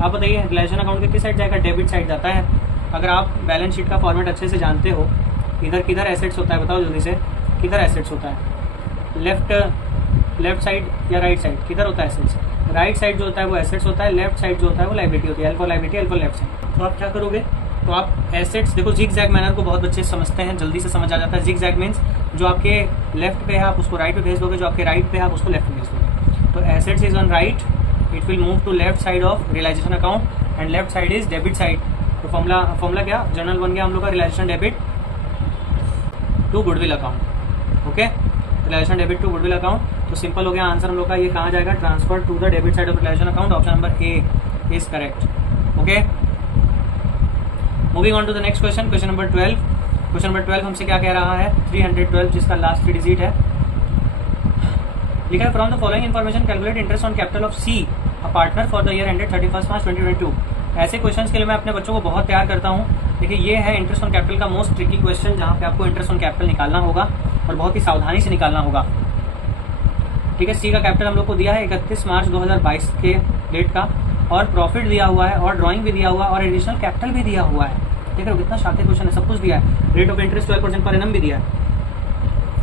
आप बताइए। रियलाइजेशन अकाउंट के किस साइड जाएगा? डेबिट साइड जाता है। अगर आप बैलेंस शीट का फॉर्मेट अच्छे से जानते हो, इधर किधर एसेट्स होता है, बताओ जल्दी से, किधर एसेट्स होता है? लेफ्ट साइड या राइट साइड, किधर होता है एसेट्स? राइट साइड जो होता है वो एसेट्स होता है, लेफ्ट साइड जो होता है वो लायबिलिटी होती है। L for liability, L for left side. तो आप क्या करोगे? तो आप एसेट्स देखो, जिग जैग मैनर को बहुत बच्चे समझते हैं, जल्दी से समझ आ जाता है। जिग जैग मीन्स जो आपके लेफ्ट पे है आप उसको राइट पे भेज दोगे, जो आपके राइट पे है आप उसको लेफ्ट पे भेज दोगे। तो assets is on right, it will move to left side of realization account and left side is debit side. तो फॉर्मूला क्या, जनरल बन गया हम लोग का, realization debit to goodwill account. Okay, realization debit to goodwill account. तो simple हो गया आंसर हम लोग का। ये कहाँ जाएगा? Transfer to the debit side of realization account. Option number A is correct. Okay, moving on to the next question, question number 12। Question number 12 हमसे क्या कह रहा है? 312, जिसका लास्ट 3 डिजिट है। लिखा है from the following information calculate interest on capital of C a partner for the year ended 31 March 2022। ऐसे क्वेश्चंस के लिए मैं अपने बच्चों को बहुत तैयार करता हूँ। देखिए ये है इंटरेस्ट ऑन कैपिटल का मोस्ट ट्रिकी क्वेश्चन, जहाँ पे आपको इंटरेस्ट ऑन कैपिटल निकालना होगा और बहुत ही सावधानी से निकालना होगा। ठीक है, सी का कैपिटल हम लोग को दिया है 31 मार्च 2022 के डेट का, और प्रॉफिट दिया हुआ है, और ड्राइंग भी दिया हुआ है, और एडिशनल कैपिटल भी दिया हुआ है। देख रहे हो कितना शातिर क्वेश्चन है, सब कुछ दिया है। Rate of interest 12% per annum भी दिया है।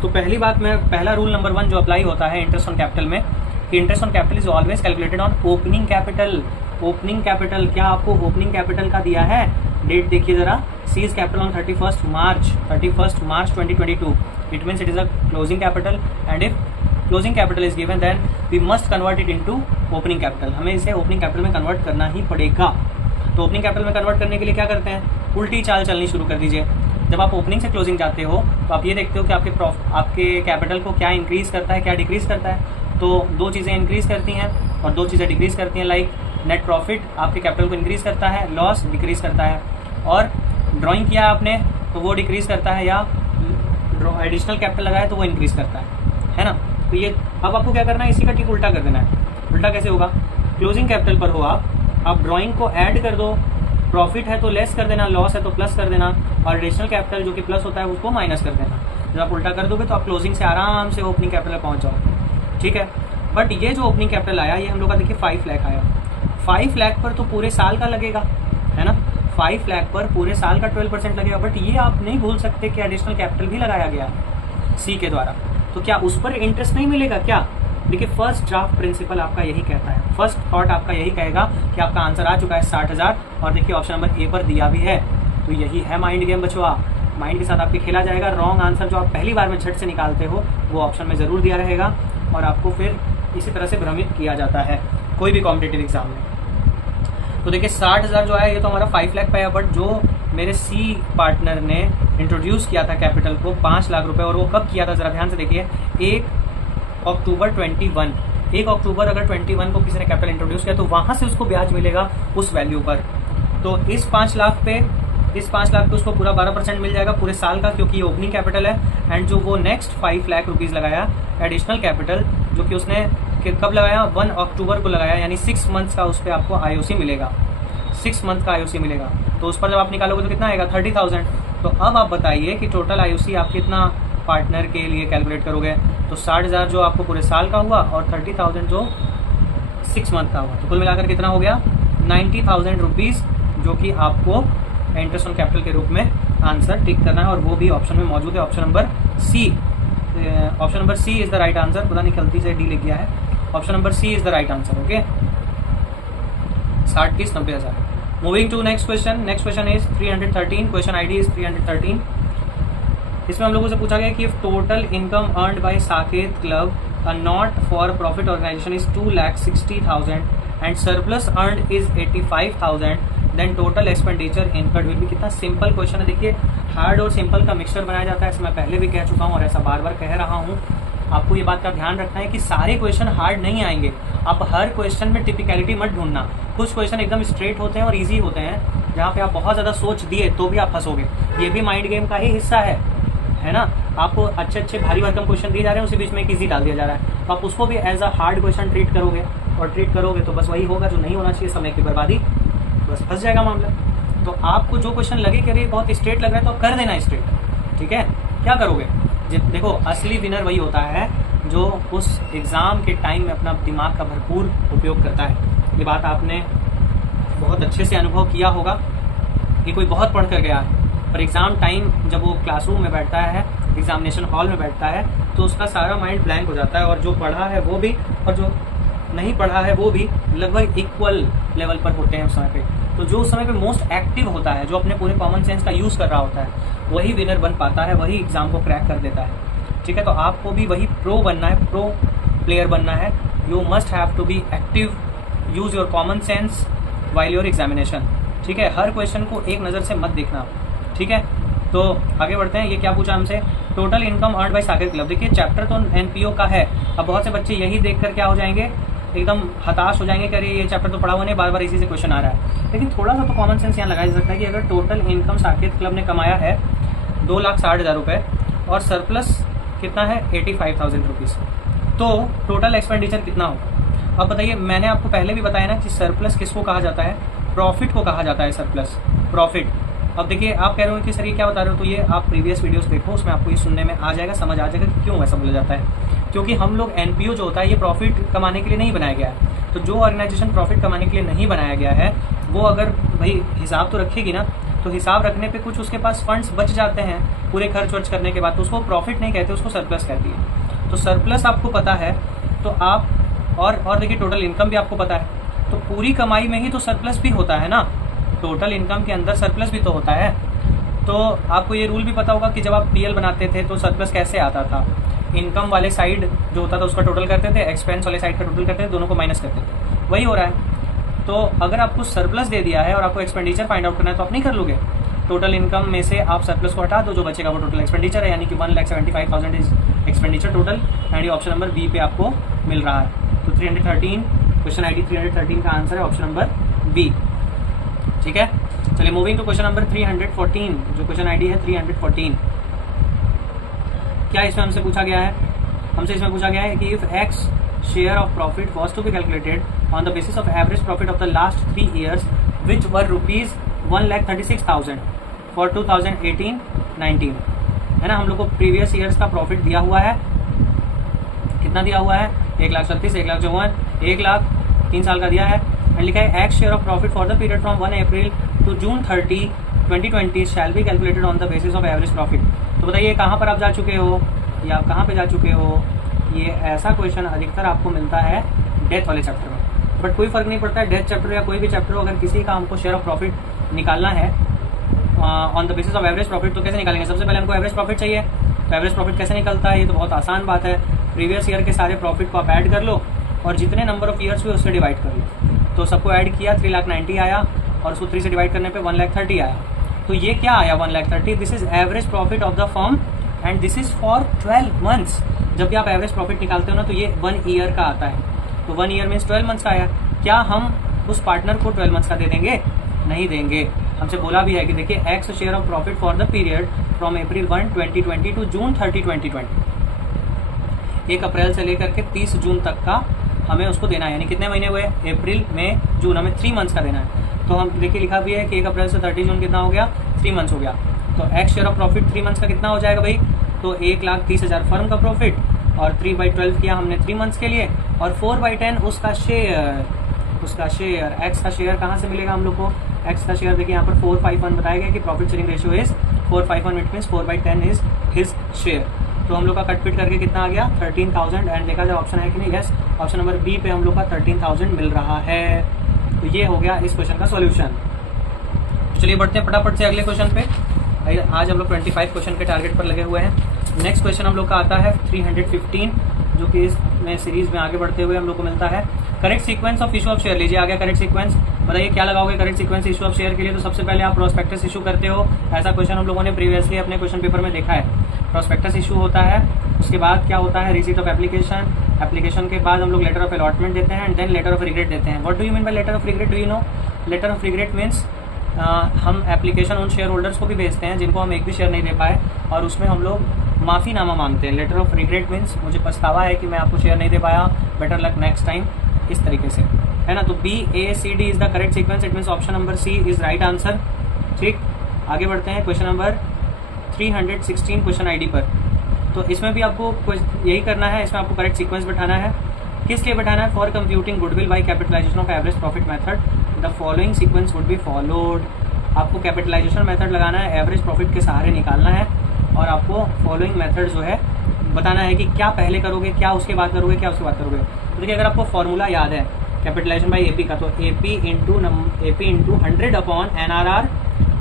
तो पहली बात में, पहला रूल नंबर 1 जो अप्लाई होता है इंटरेस्ट ऑन कैपिटल में, कि interest on capital is always calculated on opening capital. Opening capital, क्या आपको ओपनिंग कैपिटल का दिया है? डेट देखिए जरा, C is capital on 31 March 2022। It means it is a closing capital, and if closing capital is given then we must convert it into opening capital. हमें इसे opening capital में convert करना ही पड़ेगा। तो ओपनिंग कैपिटल में convert करने के लिए क्या करते हैं? उल्टी चाल चलनी शुरू कर दीजिए। जब आप ओपनिंग से क्लोजिंग जाते हो तो आप ये देखते हो कि आपके कैपिटल को क्या इंक्रीज करता है, क्या डिक्रीज करता है। तो 2 चीज़ें इंक्रीज करती हैं और 2 चीज़ें डिक्रीज करती हैं। लाइक नेट प्रॉफिट आपके कैपिटल को इंक्रीज करता है, लॉस डिक्रीज करता है, और ड्राइंग किया आपने तो वो डिक्रीज करता है, या एडिशनल कैपिटल लगाया तो वो इंक्रीज करता है ना। तो ये अब आपको क्या करना है? इसी का ठीक उल्टा कर देना है। उल्टा कैसे होगा? क्लोजिंग कैपिटल पर हो आप, आप ड्राइंग को ऐड कर दो, प्रॉफिट है तो लेस कर देना, लॉस है तो प्लस कर देना, और एडिशनल कैपिटल जो कि प्लस होता है उसको माइनस कर देना। जब आप उल्टा कर दोगे तो आप क्लोजिंग से आराम से ओपनिंग कैपिटल पहुंच जाओगे, ठीक है। बट ये जो ओपनिंग कैपिटल आया, ये हम लोग का देखिए 5 लाख आया। 5 लाख पर तो पूरे साल का लगेगा, है ना। 5 लाख पर पूरे साल का 12% लगेगा। बट ये आप नहीं भूल सकते कि एडिशनल कैपिटल भी लगाया गया है सी के द्वारा, तो क्या उस पर इंटरेस्ट नहीं मिलेगा क्या? देखिए फर्स्ट ड्राफ्ट प्रिंसिपल आपका यही कहता है, फर्स्ट थॉट आपका यही कहेगा कि आपका आंसर आ चुका है 60,000, और देखिए ऑप्शन नंबर ए पर दिया भी है। तो यही है माइंड गेम बचवा, माइंड के साथ आपके खेला जाएगा। रॉन्ग आंसर जो आप पहली बार में झट से निकालते हो वो ऑप्शन में जरूर दिया रहेगा, और आपको फिर इसी तरह से भ्रमित किया जाता है कोई भी कॉम्पिटिटिव एग्जाम में। तो देखिए 60,000 जो है ये तो हमारा 5 लाख पाया, बट जो मेरे सी पार्टनर ने इंट्रोड्यूस किया था कैपिटल को 5 लाख रुपए, और वो कब किया था जरा ध्यान से देखिए, 1 अक्टूबर 21। 1 अक्टूबर अगर 21 को किसी ने कैपिटल इंट्रोड्यूस किया तो वहां से उसको ब्याज मिलेगा उस वैल्यू पर। तो इस 5 लाख पे उसको पूरा 12% मिल जाएगा पूरे साल का, क्योंकि ये ओपनिंग कैपिटल है। एंड जो वो नेक्स्ट 5 लाख रुपीज लगाया एडिशनल कैपिटल, जो कि उसने कब लगाया, 1 अक्टूबर को लगाया, यानी 6 मंथ्स का उस पर आपको आईओसी मिलेगा, 6 मंथ का आईओसी मिलेगा। तो उस पर जब आप निकालोगे तो कितना आएगा, 30,000। तो अब आप बताइए कि टोटल आईओसी आप कितना पार्टनर के लिए कैलकुलेट करोगे। तो 60,000 जो आपको पूरे साल का हुआ, और 30,000 जो 6 मंथ का हुआ, तो कुल मिलाकर कितना हो गया, 90,000 रुपीज, जो कि आपको इंटरेस्ट ऑन कैपिटल के रूप में आंसर टिक करना है। और वो भी ऑप्शन में मौजूद है, option number C. Option number C is the right answer. पता नहीं गलती से डी लिख गया है, option number C is the right answer. Okay, 60, 30, 90,000। Moving to next question. Next question is 313, question ID is 313। इसमें हम लोगों से पूछा गया कि if total income earned by Saket club a not for profit organization is 2,60,000 and surplus earned is 85,000, then total expenditure incurred will be. कितना simple question है, देखिए हार्ड और सिंपल का मिक्सचर बनाया जाता है। मैं पहले भी कह चुका हूँ और ऐसा बार बार कह रहा हूँ। आपको ये बात का ध्यान रखना है कि सारे क्वेश्चन हार्ड नहीं आएंगे। आप हर क्वेश्चन में टिपिकलिटी मत ढूंढना। कुछ क्वेश्चन एकदम स्ट्रेट होते हैं और इजी होते हैं, जहाँ पे आप बहुत ज्यादा सोच दिए तो भी आप फंसोगे। ये भी माइंड गेम का ही हिस्सा है ना। आपको अच्छे भारी भरकम क्वेश्चन दिए जा रहे हैं, उसी बीच में एक इजी डाल दिया जा रहा है, तो आप उसको भी as a hard question treat करोगे, और ट्रीट करोगे तो बस वही होगा जो नहीं होना चाहिए, समय की बर्बादी, बस फंस जाएगा मामला। तो आपको जो क्वेश्चन लगे कि अरे बहुत स्ट्रेट लग रहा है तो कर देना स्ट्रेट, ठीक है। क्या करोगे, देखो असली विनर वही होता है जो उस एग्जाम के टाइम में अपना दिमाग का भरपूर उपयोग करता है। ये बात आपने बहुत अच्छे से अनुभव किया होगा कि कोई बहुत पढ़ कर गया है, पर एग्जाम टाइम जब वो क्लासरूम में बैठता है, एग्जामिनेशन हॉल में बैठता है, तो उसका सारा माइंड ब्लैंक हो जाता है, और जो पढ़ा है वो भी और जो नहीं पढ़ा है वो भी लगभग इक्वल लेवल पर होते हैं उस समय पे। तो जो उस समय पे मोस्ट एक्टिव होता है, जो अपने पूरे कॉमन सेंस का यूज कर रहा होता है, वही विनर बन पाता है, वही एग्जाम को क्रैक कर देता है, ठीक है। तो आपको भी वही प्रो बनना है, प्रो प्लेयर बनना है। You must have to be active, use your common sense while your examination, ठीक है। हर क्वेश्चन को एक नज़र से मत देखना, ठीक है। तो आगे बढ़ते हैं। ये क्या पूछा हमसे, total income earned by Saket club. देखिए चैप्टर तो एनपीओ का है। अब बहुत से बच्चे यही देखकर क्या हो जाएंगे, एकदम हताश हो जाएंगे कि अरे ये चैप्टर तो पढ़ा हुआ नहीं, बार बार इसी से क्वेश्चन आ रहा है। लेकिन थोड़ा सा तो कॉमन सेंस यहाँ लगाया जा सकता है कि अगर टोटल इनकम साकेत क्लब ने कमाया है 2,60,000 रुपये, और सरप्लस कितना है 85,000 रुपीज़, तो टोटल एक्सपेंडिचर कितना होगा। अब बताइए, मैंने आपको पहले भी बताया ना कि सरप्लस किसको कहा जाता है, प्रॉफिट को कहा जाता है, सरप्लस प्रॉफिट। अब देखिए आप कह रहे हो कि सर ये क्या बता रहे हो, तो ये आप प्रीवियस वीडियोस देखो, उसमें आपको ये सुनने में आ जाएगा, समझ आ जाएगा कि क्यों ऐसा बोला जाता है। क्योंकि हम लोग एनपीओ जो होता है ये प्रॉफिट कमाने के लिए नहीं बनाया गया है। तो जो ऑर्गेनाइजेशन प्रॉफिट कमाने के लिए नहीं बनाया गया है, वो अगर भाई हिसाब तो रखेगी ना, तो हिसाब रखने पे कुछ उसके पास फंड्स बच जाते हैं पूरे खर्च वर्च करने के बाद, तो उसको प्रॉफिट नहीं कहते, उसको सरप्लस कहती है। तो सरप्लस आपको पता है तो आप, और देखिए टोटल इनकम भी आपको पता है, तो पूरी कमाई में ही तो सरप्लस भी होता है ना, टोटल इनकम के अंदर सरप्लस भी तो होता है। तो आपको ये रूल भी पता होगा कि जब आप पीएल बनाते थे तो सरप्लस कैसे आता था, इनकम वाले साइड जो होता था उसका टोटल करते थे, एक्सपेंस वाले साइड का टोटल करते थे, दोनों को माइनस करते थे, वही हो रहा है। तो अगर आपको सरप्लस दे दिया है और आपको एक्सपेंडिचर फाइंड आउट करना है तो आप नहीं कर लोगे, टोटल इनकम में से आप सरप्लस को हटा दो, जो बचेगा वो टोटल एक्सपेंडिचर है, यानी कि 1,75,000 इज एक्सपेंडिचर टोटल, एंड ये ऑप्शन नंबर बी पे आपको मिल रहा है। तो 313 क्वेश्चन आईडी 313 का आंसर है ऑप्शन नंबर बी, ठीक है। चलिए मूविंग टू क्वेश्चन नंबर 314, जो क्वेश्चन आईडी है 314। क्या इसमें हमसे पूछा गया है, हमसे इसमें पूछा गया है कि if x share of profit was to be calculated on the basis of average profit of the last 3 years which were rupees 1,36,000 for 2018-19। है ना, हम लोग को प्रीवियस ईयर्स का प्रॉफिट दिया हुआ है, कितना दिया हुआ है 1,36,000, 1,54,000, 1,00,000 3 साल का दिया है। एंड लिखा है X share of profit for the period from 1 April to June 30, 2020 shall be calculated on the basis of average profit. तो बताइए कहाँ पर आप जा चुके हो, या आप कहाँ पे जा चुके हो। ये ऐसा क्वेश्चन अधिकतर आपको मिलता है डेथ वाले चैप्टर में, बट कोई फर्क नहीं पड़ता है, डेथ चैप्टर या कोई भी चैप्टर हो, अगर किसी का हमको शेयर ऑफ प्रॉफिट निकालना है on the basis of average profit तो कैसे निकालेंगे। सबसे पहले हमको एवरेज प्रॉफिट चाहिए। तो एवरेज प्रॉफिट कैसे निकलता है, ये तो बहुत आसान बात है। प्रीवियस ईयर के सारे प्रॉफिट को आप ऐड कर लो और जितने नंबर ऑफ ईयर्स हुए उससे डिवाइड कर लो। तो सबको ऐड किया 3,90,000 आया और उसको 3 से डिवाइड करने पे 1,30,000 आया। तो ये क्या आया 1,30,000, this is average profit of the firm and this is for 12 months. जब भी आप एवरेज प्रॉफिट निकालते हो ना तो ये 1 ईयर का आता है, तो 1 ईयर मीन्स 12 मंथ्स का आया। क्या हम उस पार्टनर को 12 मंथ्स का दे देंगे? नहीं देंगे। हमसे बोला भी है कि देखिए X share of profit for the period from April 1, 2020 to June 30, 2020। 1 April से लेकर के 30 जून तक का हमें उसको देना है, यानी कितने महीने हुए, अप्रैल, मई, जून, हमें 3 मंथ्स का देना है। तो हम देखिए लिखा भी है कि 1 अप्रैल से 30 जून कितना हो गया, 3 मंथ्स हो गया। तो x share of profit 3 months का कितना हो जाएगा भाई, तो 1,30,000 फर्म का प्रॉफिट और 3/12 किया हमने 3 मंथ्स के लिए, और 4/10 उसका शेयर, एक्स का शेयर कहाँ से मिलेगा हम लोग को। एक्स का शेयर देखिए यहाँ पर 451 बताया गया कि profit sharing ratio is 451, it means 4/10 is his share. तो हम लोग का कट पिट करके कितना आ गया 13,000। एंड देखा जाए ऑप्शन है कि नहीं, यस, ऑप्शन नंबर बी पे हम लोग का 13,000 मिल रहा है। तो ये हो गया इस क्वेश्चन का सॉल्यूशन। चलिए बढ़ते हैं फटाफट से अगले क्वेश्चन पे। आज हम लोग 25 क्वेश्चन के टारगेट पर लगे हुए हैं। नेक्स्ट क्वेश्चन हम लोग का आता है 315, जो कि इसमें सीरीज में आगे बढ़ते हुए हम लोग को मिलता है correct sequence of issue of share. लीजिए आ गया करेक्ट सीक्वेंस, बताइए क्या लगाओगे correct sequence issue of share के लिए। तो सबसे पहले आप प्रोस्पेक्टस इशू करते हो, ऐसा क्वेश्चन हम लोगों ने प्रीवियसली अपने क्वेश्चन पेपर में देखा है। प्रोस्पेक्टस इशू होता है, उसके बाद क्या होता है रिसीट ऑफ एप्लीकेशन, एप्लीकेशन के बाद हम लोग लेटर ऑफ अलॉटमेंट देते हैं and then letter of regret देते हैं। What do you mean by letter of regret, do you know. Letter of regret means हम एप्लीकेशन उन शेयर होल्डर्स को भी भेजते हैं जिनको हम एक भी शेयर नहीं दे पाए, और उसमें हम लोग माफ़ीनामा मांगते हैं। लेटर ऑफ रिग्रेट मीन्स मुझे पछतावा है कि मैं आपको शेयर नहीं दे पाया, बेटर लक नेक्स्ट टाइम, इस तरीके से, है ना। तो BACD is the correct sequence, it means option number C is right answer. ठीक, आगे बढ़ते हैं क्वेश्चन नंबर 316 क्वेश्चन आईडी पर। तो इसमें भी आपको यही करना है, इसमें आपको करेक्ट सीक्वेंस बैठाना है। किस लिए बैठाना है, for computing goodwill by capitalization of average profit method the following sequence would be followed. आपको कैपिटलाइजेशन मेथड लगाना है, एवरेज प्रॉफिट के सहारे निकालना है, और आपको फॉलोइंग मेथड जो है बताना है कि क्या पहले करोगे, क्या उसके बाद करोगे, क्या उसके बाद करोगे। तो देखिए अगर आपको फॉर्मूला याद है कैपिटलाइजेशन बाय AP का, तो AP इंटू 100 अपॉन NRR,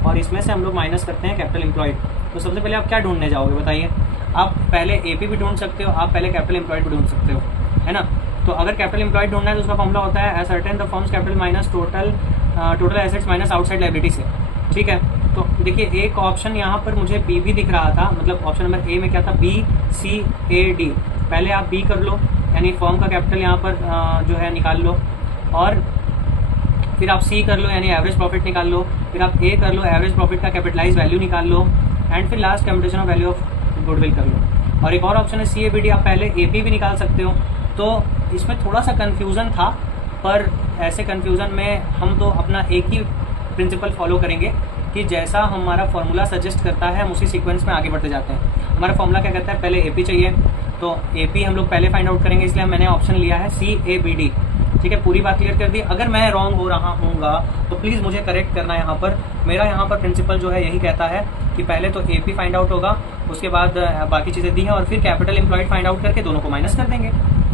और इसमें से हम लोग माइनस करते हैं कैपिटल एम्प्लॉयड। तो सबसे पहले आप क्या ढूंढने जाओगे बताइए। आप पहले AP भी ढूंढ सकते हो, आप पहले कैपिटल एम्प्लॉयड भी ढूंढ सकते हो, है ना। तो अगर कैपिटल एम्प्लॉयड ढूंढना है तो उसका फॉर्मूला होता है ascertain the firms capital minus total assets minus outside liability से। ठीक है, तो देखिए एक ऑप्शन यहाँ पर मुझे बी भी दिख रहा था, मतलब ऑप्शन नंबर ए में क्या था, BCAD। पहले आप बी कर लो, यानी फर्म का कैपिटल यहाँ पर जो है निकाल लो, और फिर आप सी कर लो यानी एवरेज प्रॉफिट निकाल लो, फिर आप ए कर लो एवरेज प्रॉफिट का कैपिटलाइज वैल्यू निकाल लो, एंड फिर last computation of value of goodwill कर लो। और एक और ऑप्शन है CABD, आप पहले AP भी निकाल सकते हो। तो इसमें थोड़ा सा कन्फ्यूज़न था, पर ऐसे कन्फ्यूज़न में हम तो अपना एक ही प्रिंसिपल फॉलो करेंगे कि जैसा हमारा फॉर्मूला सजेस्ट करता है हम उसी सीक्वेंस में आगे बढ़ते जाते हैं। हमारा फॉर्मूला क्या कहता है, पहले AP चाहिए, तो AP हम लोग पहले फाइंड आउट करेंगे, इसलिए मैंने ऑप्शन लिया है CABD। ठीक है, पूरी बात क्लियर कर दी। अगर मैं रॉन्ग हो रहा हूँगा तो प्लीज़ मुझे करेक्ट करना यहाँ पर। मेरा यहाँ पर प्रिंसिपल जो है यही कहता है कि पहले तो AP फाइंड आउट होगा, उसके बाद बाकी चीज़ें दी हैं, और फिर कैपिटल एम्प्लॉयड फाइंड आउट करके दोनों को माइनस कर देंगे,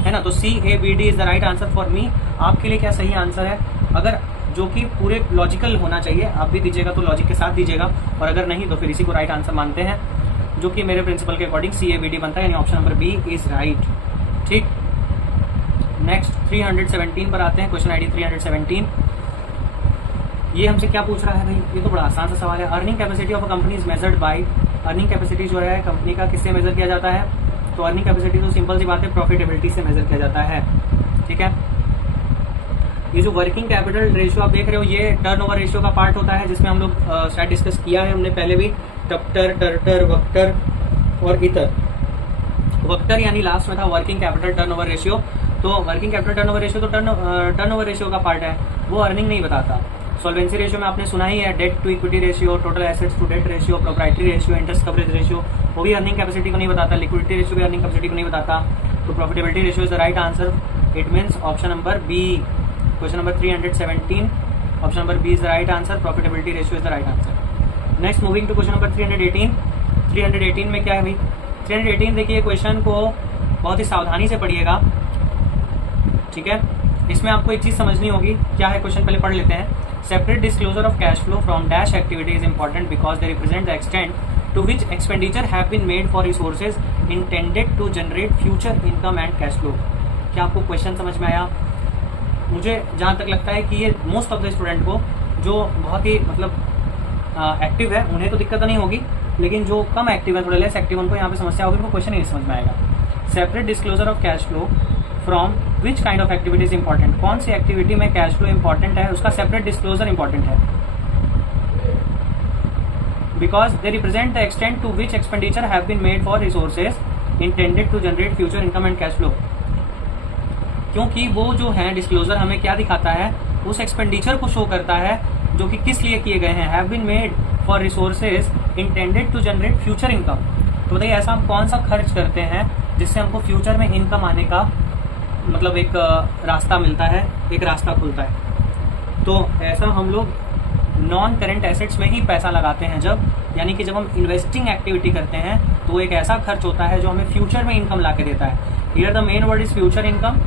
है ना। तो CABD is the right answer for me. आपके लिए क्या सही आंसर है, अगर जो कि पूरे लॉजिकल होना चाहिए, आप भी दीजिएगा तो लॉजिक के साथ दीजिएगा, और अगर नहीं तो फिर इसी को राइट आंसर मानते हैं, जो कि मेरे प्रिंसिपल के अकॉर्डिंग CABD बनता है, यानी option number B is right. ठीक, नेक्स्ट 317 पर आते हैं, क्वेश्चन आईडी 317। ये हमसे क्या पूछ रहा है भाई, ये तो बड़ा आसान सा सवाल है। Earning capacity of a company is measured by, earning capacity जो है कंपनी का किससे मेजर किया जाता है, तो अर्निंग कैपेसिटी तो सिंपल सी बात है प्रॉफिटेबिलिटी से मेजर किया जाता है। ठीक है, ये जो वर्किंग कैपिटल रेशियो आप देख रहे हो ये टर्नओवर रेशियो का पार्ट होता है, जिसमें हम लोग शायद डिस्कस किया है हमने पहले भी, टप्टर, टर्टर, वक्टर और इतर। वक्टर यानी लास्ट में था वर्किंग कैपिटल टर्नओवर रेशियो, तो वर्किंग कैपिटल टर्नओवर रेशियो तो टर्नओवर रेशियो का पार्ट है, वो अर्निंग नहीं बताता। सॉल्वेंसी रेशियो में आपने सुना ही है, debt to equity ratio, total assets to debt ratio, proprietary ratio, interest coverage ratio, वो भी अर्निंग कैपेसिटी को नहीं बताता। लिक्विडिटी रेशियो भी अर्निंग कैपेसिटी को नहीं बताता। तो profitability ratio is the right answer, it means option number B, question number 317, option number B is the right answer, profitability ratio is the right answer. Next moving to question number 318। 318 में क्या है भाई, 318 देखिए, question को बहुत ही सावधानी से पढ़िएगा, ठीक है। इसमें आपको एक चीज समझनी होगी, क्या है क्वेश्चन, पहले पढ़ लेते हैं। Separate disclosure of cash flow from dash activity is important because they represent the extent to which expenditure have been made for resources intended to generate future income and cash flow. क्या आपको question समझ में आया? मुझे जहां तक लगता है कि ये मोस्ट ऑफ द स्टूडेंट को जो बहुत ही मतलब एक्टिव है उन्हें तो दिक्कत नहीं होगी, लेकिन जो कम एक्टिव है, थोड़े लेस एक्टिव, उनको यहाँ पे समस्या होगी, उनको क्वेश्चन ही नहीं समझ में आएगा। Separate disclosure of cash flow from which kind of activity is important, कौन सी एक्टिविटी में कैश फ्लो इंपॉर्टेंट है, उसका सेपरेट डिस्क्लोजर इंपॉर्टेंट है। Because they represent the extent to which expenditure have been made for resources intended to generate future income and cash flow. क्योंकि वो जो है डिस्क्लोजर हमें क्या दिखाता है, उस एक्सपेंडिचर को शो करता है जो कि किस लिए किए गए हैं, have been made for resources intended to generate future income. तो बताइए ऐसा हम कौन सा खर्च करते हैं जिससे हमको फ्यूचर में इनकम आने का मतलब एक रास्ता मिलता है, एक रास्ता खुलता है। तो ऐसा हम लोग नॉन करेंट एसेट्स में ही पैसा लगाते हैं जब, यानी कि जब हम इन्वेस्टिंग एक्टिविटी करते हैं तो एक ऐसा खर्च होता है जो हमें फ्यूचर में इनकम ला के देता है। Here the main word is future income,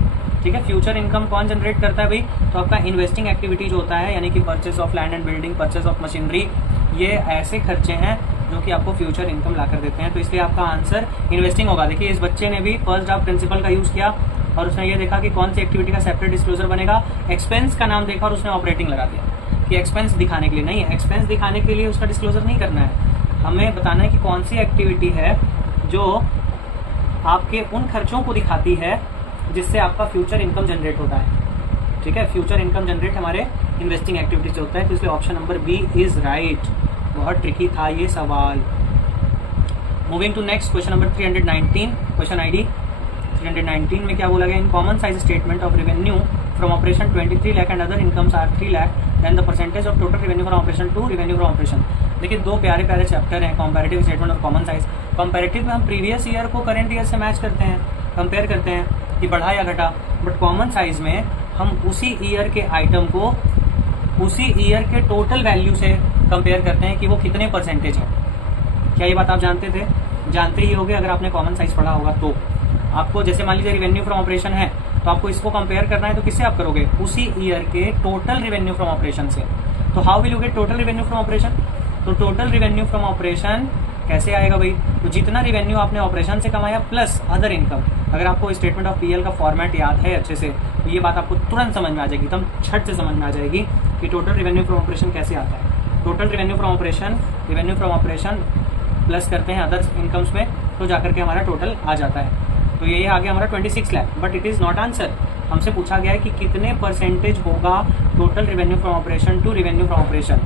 ठीक है। फ्यूचर इनकम कौन जनरेट करता है भाई, तो आपका इन्वेस्टिंग एक्टिविटी जो होता है, यानी कि purchase of land and building, purchase of machinery, ये ऐसे खर्चे हैं जो कि आपको फ्यूचर इनकम ला कर देते हैं। तो इसलिए आपका आंसर इन्वेस्टिंग होगा। देखिए इस बच्चे ने भी फर्स्ट ड्राफ्ट प्रिंसिपल का यूज किया और उसने ये देखा कि कौन सी एक्टिविटी का सेपरेट डिस्क्लोजर बनेगा, एक्सपेंस का नाम देखा और उसने ऑपरेटिंग लगा दिया कि एक्सपेंस दिखाने के लिए। नहीं, एक्सपेंस दिखाने के लिए उसका डिस्क्लोजर नहीं करना है, हमें बताना है कि कौन सी एक्टिविटी है जो आपके उन खर्चों को दिखाती है जिससे आपका फ्यूचर इनकम जनरेट होता है, ठीक है। फ्यूचर इनकम जनरेट हमारे इन्वेस्टिंग एक्टिविटी से होता है, तो इसलिए option number B is right. बहुत ट्रिकी था ये सवाल। Moving to next question number 319, question ID 319 में क्या बोला गया, in common size statement of revenue from operation 23 lakh and other incomes are 3 lakh, then the percentage of total revenue from operation to revenue from operation. देखिए दो प्यारे प्यारे chapter हैं, comparative statement और कॉमन साइज। कंपैरेटिव में हम प्रीवियस ईयर को current year से मैच करते हैं, कंपेयर करते हैं कि बढ़ा या घटा, बट कॉमन साइज में हम उसी ईयर के आइटम को उसी ईयर के टोटल वैल्यू से कंपेयर करते हैं कि वो कितने परसेंटेज है। क्या ये बात आप जानते थे? जानते ही होगे अगर आपने कॉमन साइज पढ़ा होगा तो। आपको जैसे मान लीजिए रेवेन्यू फ्रॉम ऑपरेशन है तो आपको इसको कंपेयर करना है, तो किससे आप करोगे? उसी ईयर के टोटल रेवेन्यू फ्रॉम ऑपरेशन से। तो how will you get total revenue from operation? तो टोटल रेवेन्यू फ्रॉम ऑपरेशन कैसे आएगा भाई? तो जितना रेवेन्यू आपने ऑपरेशन से कमाया प्लस अदर इनकम। अगर आपको स्टेटमेंट ऑफ पीएल का फॉर्मेट याद है अच्छे से तो ये बात आपको तुरंत समझ में आ जाएगी, एकदम छट से समझ में आ जाएगी कि टोटल रेवेन्यू फ्रॉम ऑपरेशन कैसे आता है। Total revenue from operation plus करते हैं अदर इनकम्स में, तो जाकर के हमारा टोटल आ जाता है। तो ये आ गया हमारा 26 lakh, but it is not answer. हमसे पूछा गया है कि कितने परसेंटेज होगा total revenue from operation to revenue from operation.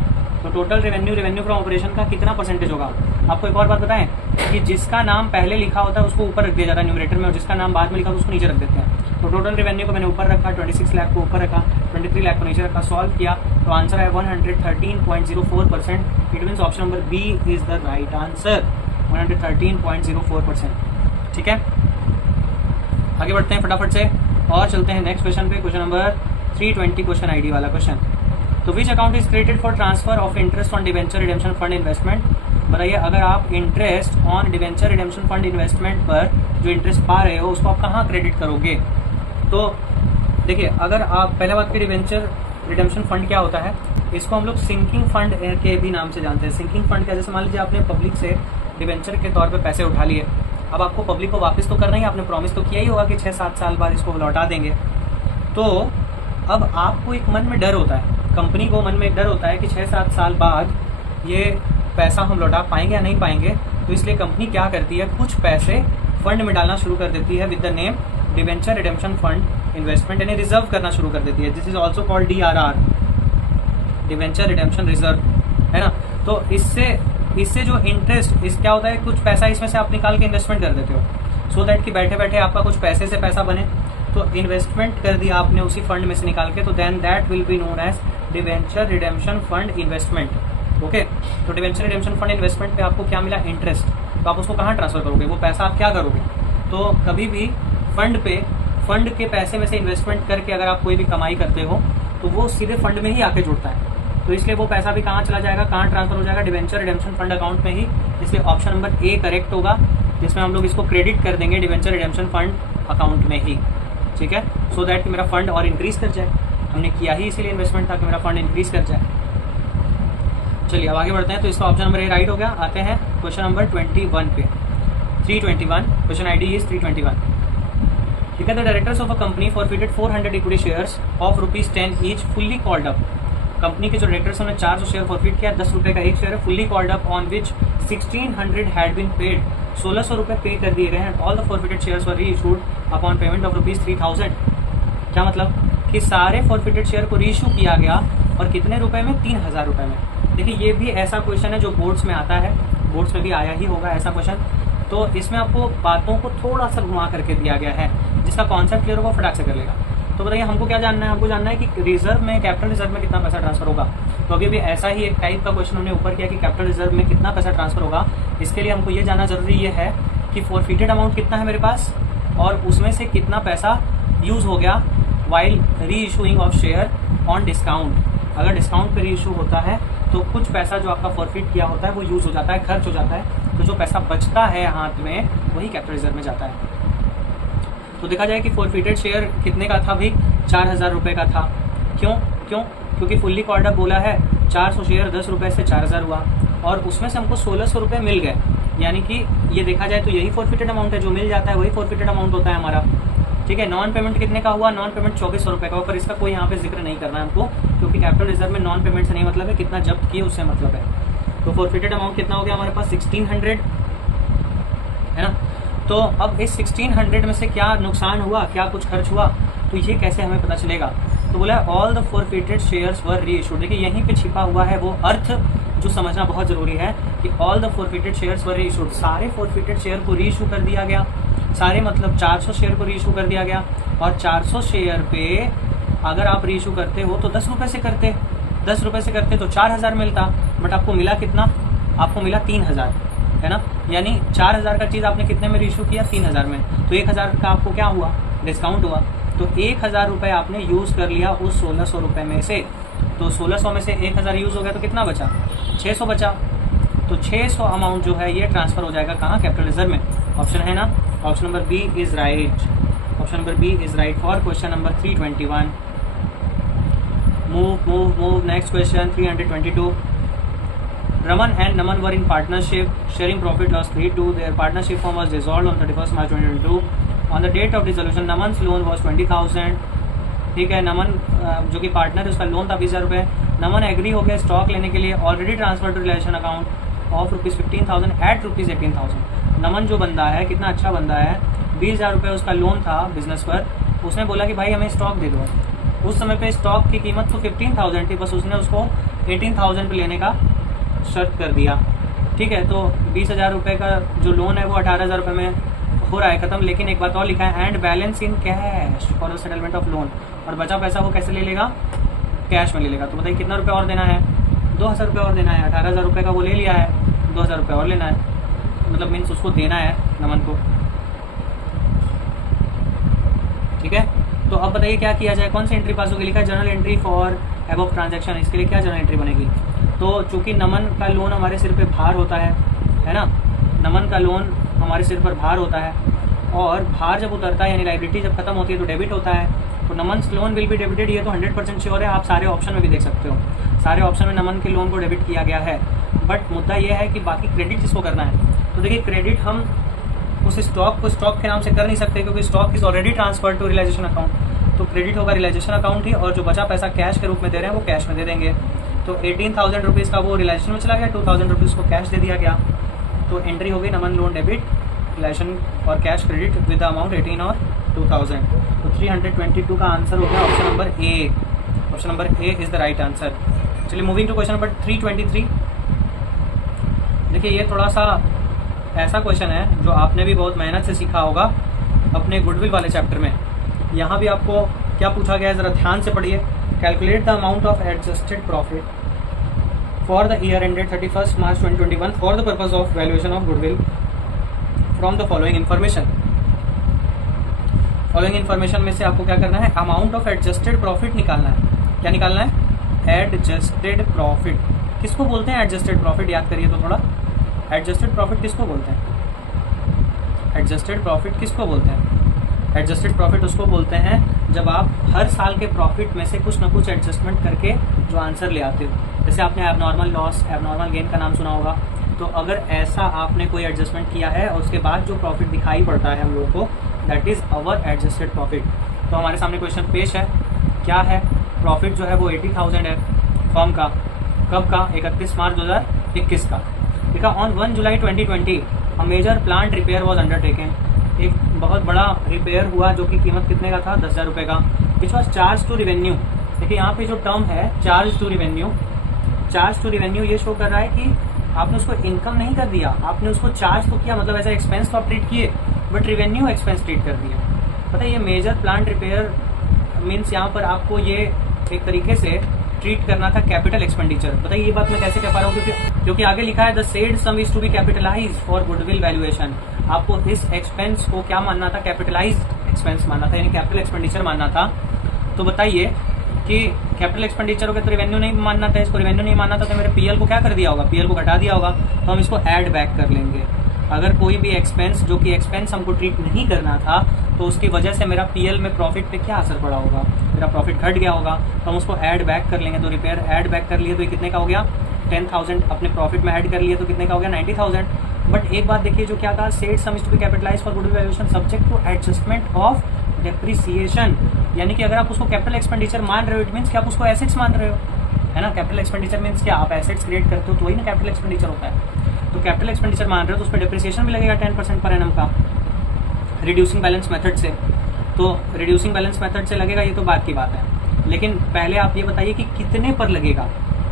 तो टोटल रेवेन्यू फ्रॉम ऑपरेशन का कितना परसेंटेज होगा? आपको एक और बात बताएं कि जिसका नाम पहले लिखा होता है उसको ऊपर रख दिया जाता है न्यूमरेटर में, और जिसका नाम बाद में लिखा होता है उसको नीचे रख देते हैं। तो टोटल रेवेन्यू को मैंने ऊपर रखा, 26 लाख को ऊपर रखा, 23 लाख को नीचे रखा, सॉल्व किया तो आंसर है 113.04%। It means option number B is the right answer, 113.04%। ठीक है, आगे बढ़ते हैं फटाफट से और चलते हैं नेक्स्ट क्वेश्चन पे। क्वेश्चन नंबर 320 क्वेश्चन आईडी वाला क्वेश्चन। तो which account is created for transfer of interest on debenture redemption fund investment? बताइए, अगर आप interest on debenture redemption fund investment पर जो इंटरेस्ट पा रहे हो उसको आप कहाँ क्रेडिट करोगे? तो देखिए, अगर आप पहले बात की डिवेंचर रिडेम्पशन फंड क्या होता है, इसको हम लोग सिंकिंग फंड के भी नाम से जानते हैं। सिंकिंग फंड क्या, जैसे मान लीजिए आपने पब्लिक से डिवेंचर के तौर पे पैसे उठा लिए, अब आपको पब्लिक को वापस तो करना ही, आपने प्रॉमिस तो किया ही होगा कि 6-7 साल बाद इसको लौटा देंगे। तो अब आपको एक मन में डर होता है, कंपनी को मन में एक डर होता है कि 6-7 साल बाद ये पैसा हम लौटा पाएंगे या नहीं पाएंगे। तो इसलिए कंपनी क्या करती है, कुछ पैसे फंड में डालना शुरू कर देती है with the name debenture redemption fund investment, यानी रिजर्व करना शुरू कर देती है। This is also called DRR, debenture redemption reserve, है ना। तो इससे जो इंटरेस्ट इस क्या होता है, कुछ पैसा इसमें से आप निकाल के इन्वेस्टमेंट कर देते हो, सो दैट कि बैठे बैठे आपका कुछ पैसे से पैसा बने। तो इन्वेस्टमेंट कर दिया आपने उसी फंड में से निकाल के, तो then that will be known as debenture redemption fund investment. Okay, तो डिवेंचर रिडेम्पशन फंड इन्वेस्टमेंट पे आपको क्या मिला, इंटरेस्ट, तो आप उसको कहाँ ट्रांसफर करोगे, वो पैसा आप क्या करोगे, तो कभी भी फंड के पैसे में से इन्वेस्टमेंट करके अगर आप कोई भी कमाई करते हो तो वो सीधे फंड में ही आके जुड़ता है, तो इसलिए वो पैसा भी कहाँ चला जाएगा, कहाँ ट्रांसफर हो जाएगा, डिवेंचर रिडेम्पशन फंड अकाउंट में ही। इसलिए ऑप्शन नंबर ए करेक्ट होगा, जिसमें हम लोग इसको क्रेडिट कर देंगे डिवेंचर रिडेम्पशन फंड अकाउंट में ही, ठीक है, सो दैट कि मेरा फंड और इंक्रीज कर जाए। हमने किया ही इसीलिए इन्वेस्टमेंट था कि मेरा फंड इंक्रीज कर जाए। चलिए अब आगे बढ़ते हैं, तो इसका ऑप्शन नंबर ए राइट हो गया। आते हैं क्वेश्चन नंबर 21 पे, 321, क्वेश्चन आईडी इज 321। ठीक है, the directors of a company forfeited 400 equity shares of ₹10 each fully called up. Company के जो डायरेक्टर्स उन्होंने 400 शेयर फॉरफिट किया, 10 रुपए का एक शेयर है, fully called up, on which 1600 had been paid, 1600 रुपए पे कर दिए गए हैं। All the forfeited shares were reissued upon payment of ₹3000। क्या मतलब कि सारे फॉरफिटेड शेयर को रीइश्यू किया गया और कितने रुपए में, 3000 रुपए में। देखिए ये भी ऐसा क्वेश्चन है जो बोर्ड्स में आता है, बोर्ड्स में भी आया ही होगा ऐसा क्वेश्चन, तो इसमें आपको बातों को थोड़ा सा घुमा करके दिया गया है, जिसका कॉन्सेप्ट क्लियर होगा फटाक से कर लेगा। तो बताइए हमको क्या जानना है, हमको जानना है कि रिजर्व में, कैपिटल रिजर्व में कितना पैसा ट्रांसफर होगा। तो अभी भी ऐसा ही एक टाइप का क्वेश्चन हमने ऊपर किया कि कैपिटल रिजर्व में कितना पैसा ट्रांसफर होगा। इसके लिए हमको ये जानना जरूरी ये है कि फॉरफिटेड अमाउंट कितना है मेरे पास और उसमें से कितना पैसा यूज हो गया वाइल री issuing of share on discount. अगर डिस्काउंट पे री इशू होता है तो कुछ पैसा जो आपका फॉरफिट किया होता है वो यूज हो जाता है, खर्च हो जाता है, तो जो पैसा बचता है हाथ में वही कैपिटल रिजर्व में जाता है। तो देखा जाए कि फॉरफिटेड शेयर कितने का था भाई, 4000 रुपए का था। क्योंकि फुल्ली कॉल्ड अप बोला है, 400 शेयर 10 रुपए से 4000 हुआ और उसमें से हमको 1600 रुपए मिल गए, यानी कि ये देखा जाए तो यही फॉरफिटेड अमाउंट है, जो मिल जाता है वही फॉरफिटेड अमाउंट होता है हमारा। ठीक है, नॉन पेमेंट कितने का हुआ, नॉन पेमेंट 2400 रुपए का, पर इसका कोई यहाँ पे जिक्र नहीं करना है हमको, क्योंकि कैपिटल रिजर्व में नॉन पेमेंट से नहीं मतलब है, कितना जब्त किए उससे मतलब है। तो फॉरफिटेड अमाउंट कितना हो गया हमारे पास, 1600 है ना। तो अब इस 1600 में से क्या नुकसान हुआ, क्या कुछ खर्च हुआ, तो ये कैसे हमें पता चलेगा। तो बोला all the forfeited shares were reissued. देखिए यहीं पे छिपा हुआ है वो अर्थ जो समझना बहुत जरूरी है कि all the forfeited shares were reissued, सारे फॉरफिटेड शेयर को रीइश्यू कर दिया गया, सारे मतलब 400 शेयर को रीइश्यू कर दिया गया। और 400 शेयर पे अगर आप रीइश्यू करते हो तो 10 रुपए से करते, 10 रुपए से करते तो 4000 मिलता, बट आपको मिला कितना, आपको मिला 3000, है ना। यानी 4000 का चीज आपने कितने में रीइश्यू किया, 3000 में, तो 1000 का आपको क्या हुआ, डिस्काउंट हुआ। तो 1000 रुपए आपने यूज कर लिया उस 1600 रुपए में से, तो 1600 में से 1000 यूज हो गया तो कितना बचा, 600 बचा। तो 600 अमाउंट जो है ये ट्रांसफर हो जाएगा कहाँ, कैपिटल रिजर्व में। ऑप्शन है ना, option number B is right, option number B is right for question number 321। Move next question 322। Raman and Naman were in partnership, sharing profit loss 3-2. Their partnership firm was dissolved on 31st March 2022. On the date of dissolution, Naman's loan was 20,000. ठीक है, नमन जो कि partner है उसका loan था 20,000 रुपये। नमन agree हो गया स्टॉक लेने के लिए, already transfer to relation account of ₹15,000 at ₹18,000। Naman जो बंदा है, कितना अच्छा बंदा है, 20,000 रुपये उसका लोन था बिजनेस पर, उसने बोला कि भाई हमें स्टॉक दे दो। उस समय पे स्टॉक की कीमत तो 15,000 थी, बस उसने उसको 18,000 पे लेने का शर्त कर दिया। ठीक है, तो 20,000 रुपये का जो लोन है वो 18,000 रुपये में हो रहा है खत्म, लेकिन एक बात और लिखा है, and balance in cash for the settlement of loan, और बचा पैसा वो कैसे ले लेगा, कैश में ले लेगा। तो बताइए कितना रुपये और देना है, 2,000 रुपये और देना है। 18,000 रुपये का वो ले लिया है, 2,000 रुपये और लेना है, मतलब मीन्स उसको देना है नमन को। ठीक है, तो अब बताइए क्या किया जाए, कौन सी एंट्री पास होगी, लिखा है journal entry for above transaction. इसके लिए क्या जर्नल एंट्री बनेगी, तो चूंकि नमन का लोन हमारे सिर पे भार होता है ना, नमन का लोन हमारे सिर पर भार होता है, और भार जब उतरता है यानी लाइबिलिटी जब खत्म होती है तो डेबिट होता है, तो नमन लोन विल बी डेबिटेड, ये तो 100% श्योर है। आप सारे ऑप्शन में भी देख सकते हो, सारे ऑप्शन में नमन के लोन को डेबिट किया गया है। बट मुद्दा यह है कि बाकी क्रेडिट किसको करना है। तो देखिए क्रेडिट हम उस स्टॉक को स्टॉक के नाम से कर नहीं सकते, क्योंकि stock is already transfer to realisation account, तो क्रेडिट होगा रियलाइजेशन अकाउंट ही, और जो बचा पैसा कैश के रूप में दे रहे हैं वो कैश में दे देंगे। तो 18,000 रुपीज़ का वो रियलाइजेशन में चला गया, 2,000 रुपीज़ को कैश दे दिया गया, तो एंट्री हो गई नमन लोन डेबिट रिलेशन और cash credit with the amount 18 और 2,000। तो 322 का आंसर हो गया option number A, option number A is the right answer. चलिए मूविंग टू क्वेश्चन नंबर 323। देखिए ये थोड़ा सा ऐसा क्वेश्चन है जो आपने भी बहुत मेहनत से सीखा होगा अपने गुडविल वाले चैप्टर में। यहाँ भी आपको क्या पूछा गया है, ज़रा ध्यान से पढ़िए। Calculate the amount of adjusted profit for the year ended 31 March 2021 for the purpose of valuation of goodwill from the following information. Following information में से आपको क्या करना है, अमाउंट ऑफ एडजस्टेड प्रॉफिट निकालना है। क्या निकालना है, एडजस्टेड प्रॉफिट। किसको बोलते हैं एडजस्टेड प्रॉफिट, याद करिए तो थोड़ा। एडजस्टेड प्रॉफिट किसको बोलते हैं, एडजस्टेड प्रॉफिट किसको बोलते हैं? एडजस्टेड प्रॉफिट उसको बोलते हैं जब आप हर साल के प्रॉफिट में से कुछ ना कुछ एडजस्टमेंट करके जो आंसर ले आते हो। जैसे आपने एबनॉर्मल लॉस, एबनॉर्मल गेन का नाम सुना होगा, तो अगर ऐसा आपने कोई एडजस्टमेंट किया है और उसके बाद जो प्रॉफिट दिखाई पड़ता है हम लोग को, that is our adjusted profit. तो हमारे सामने क्वेश्चन पेश है, क्या है, प्रॉफिट जो है वो 80,000 है फर्म का, कब का, 31 मार्च 2021 का। ठीक है, on 1 July 2020 a major plant repair was undertaken. एक बहुत बड़ा रिपेयर हुआ जो कि कीमत कितने का था, 10,000 रुपये का, which was charge to revenue. देखिए यहाँ पे जो टर्म है charge to revenue, charge to revenue ये शो कर रहा है कि आपने उसको इनकम नहीं कर दिया, आपने उसको चार्ज तो किया, मतलब ऐसा एक्सपेंस तो आप ट्रीट किए, बट रिवेन्यू एक्सपेंस ट्रीट कर दिया। पता है ये मेजर प्लांट रिपेयर मीन्स यहाँ पर आपको ये एक तरीके से ट्रीट करना था कैपिटल एक्सपेंडिचर। बताइए ये बात मैं कैसे कह पा रहा हूँ, क्योंकि आगे लिखा है the said sum is to be capitalise for goodwill valuation. आपको इस एक्सपेंस को क्या मानना था, कैपिटलाइज्ड एक्सपेंस मानना था, यानी कैपिटल एक्सपेंडिचर मानना था। तो बताइए कि कैपिटल एक्सपेंडिचर हो गया तो रेवेन्यू नहीं मानना था, इसको रेवेन्यू नहीं मानना था तो मेरे पीएल को क्या कर दिया होगा, पीएल को घटा दिया होगा, तो हम इसको ऐड बैक कर लेंगे। अगर कोई भी एक्सपेंस जो कि एक्सपेंस हमको ट्रीट नहीं करना था तो उसकी वजह से मेरा पीएल में प्रॉफिट पे क्या असर पड़ा होगा, मेरा प्रॉफिट घट गया होगा, तो हम उसको ऐड बैक कर लेंगे। तो रिपेयर ऐड बैक कर लिए तो ये कितने का हो गया, 10,000 अपने प्रॉफिट में ऐड कर लिए तो कितने का हो गया, 90,000। बट एक बात देखिए जो क्या कहा, said sum is to be capitalised for goodwill valuation subject to adjustment of depreciation. यानी कि अगर आप उसको कैपिटल एक्सपेंडिचर मान रहे हो, इट मीन्स कि आप उसको एसेट्स मान रहे हो, है ना। कैपिटल एक्सपेंडिचर मीन्स क्या, आप एसेट्स क्रिएट करते हो तो वही ना कैपिटल एक्सपेंडिचर होता है। तो कैपिटल एक्सपेंडिचर मान रहे हो तो उस पर डेप्रिसिएशन भी लगेगा 10% पर एनम का, रिड्यूसिंग बैलेंस मेथड से। तो रिड्यूसिंग बैलेंस मेथड से लगेगा, ये तो बात की बात है, लेकिन पहले आप ये बताइए कि कितने पर लगेगा।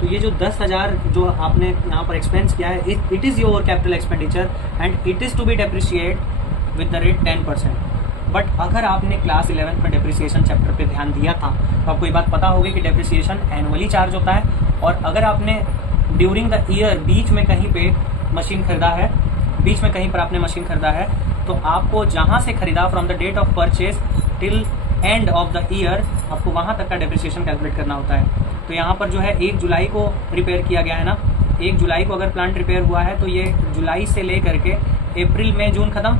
तो ये जो 10,000 जो आपने यहाँ पर एक्सपेंस किया है, it is your capital expenditure and it is to be depreciate with the rate 10%। But अगर आपने क्लास 11 में डेप्रिसिएशन चैप्टर पे ध्यान दिया था तो आपको ये बात पता होगी कि डेप्रिसिएशन एनुअली चार्ज होता है, और अगर आपने ड्यूरिंग द ईयर बीच में कहीं पे मशीन खरीदा है, बीच में कहीं पर आपने मशीन खरीदा है, तो आपको जहाँ से खरीदा from the date of purchase till end of the year, आपको वहाँ तक का डेप्रिसिएशन कैलकुलेट करना होता है। तो यहाँ पर जो है 1 जुलाई को रिपेयर किया गया है ना, 1 जुलाई को अगर प्लांट रिपेयर हुआ है तो ये जुलाई से ले करके अप्रैल मई जून खत्म,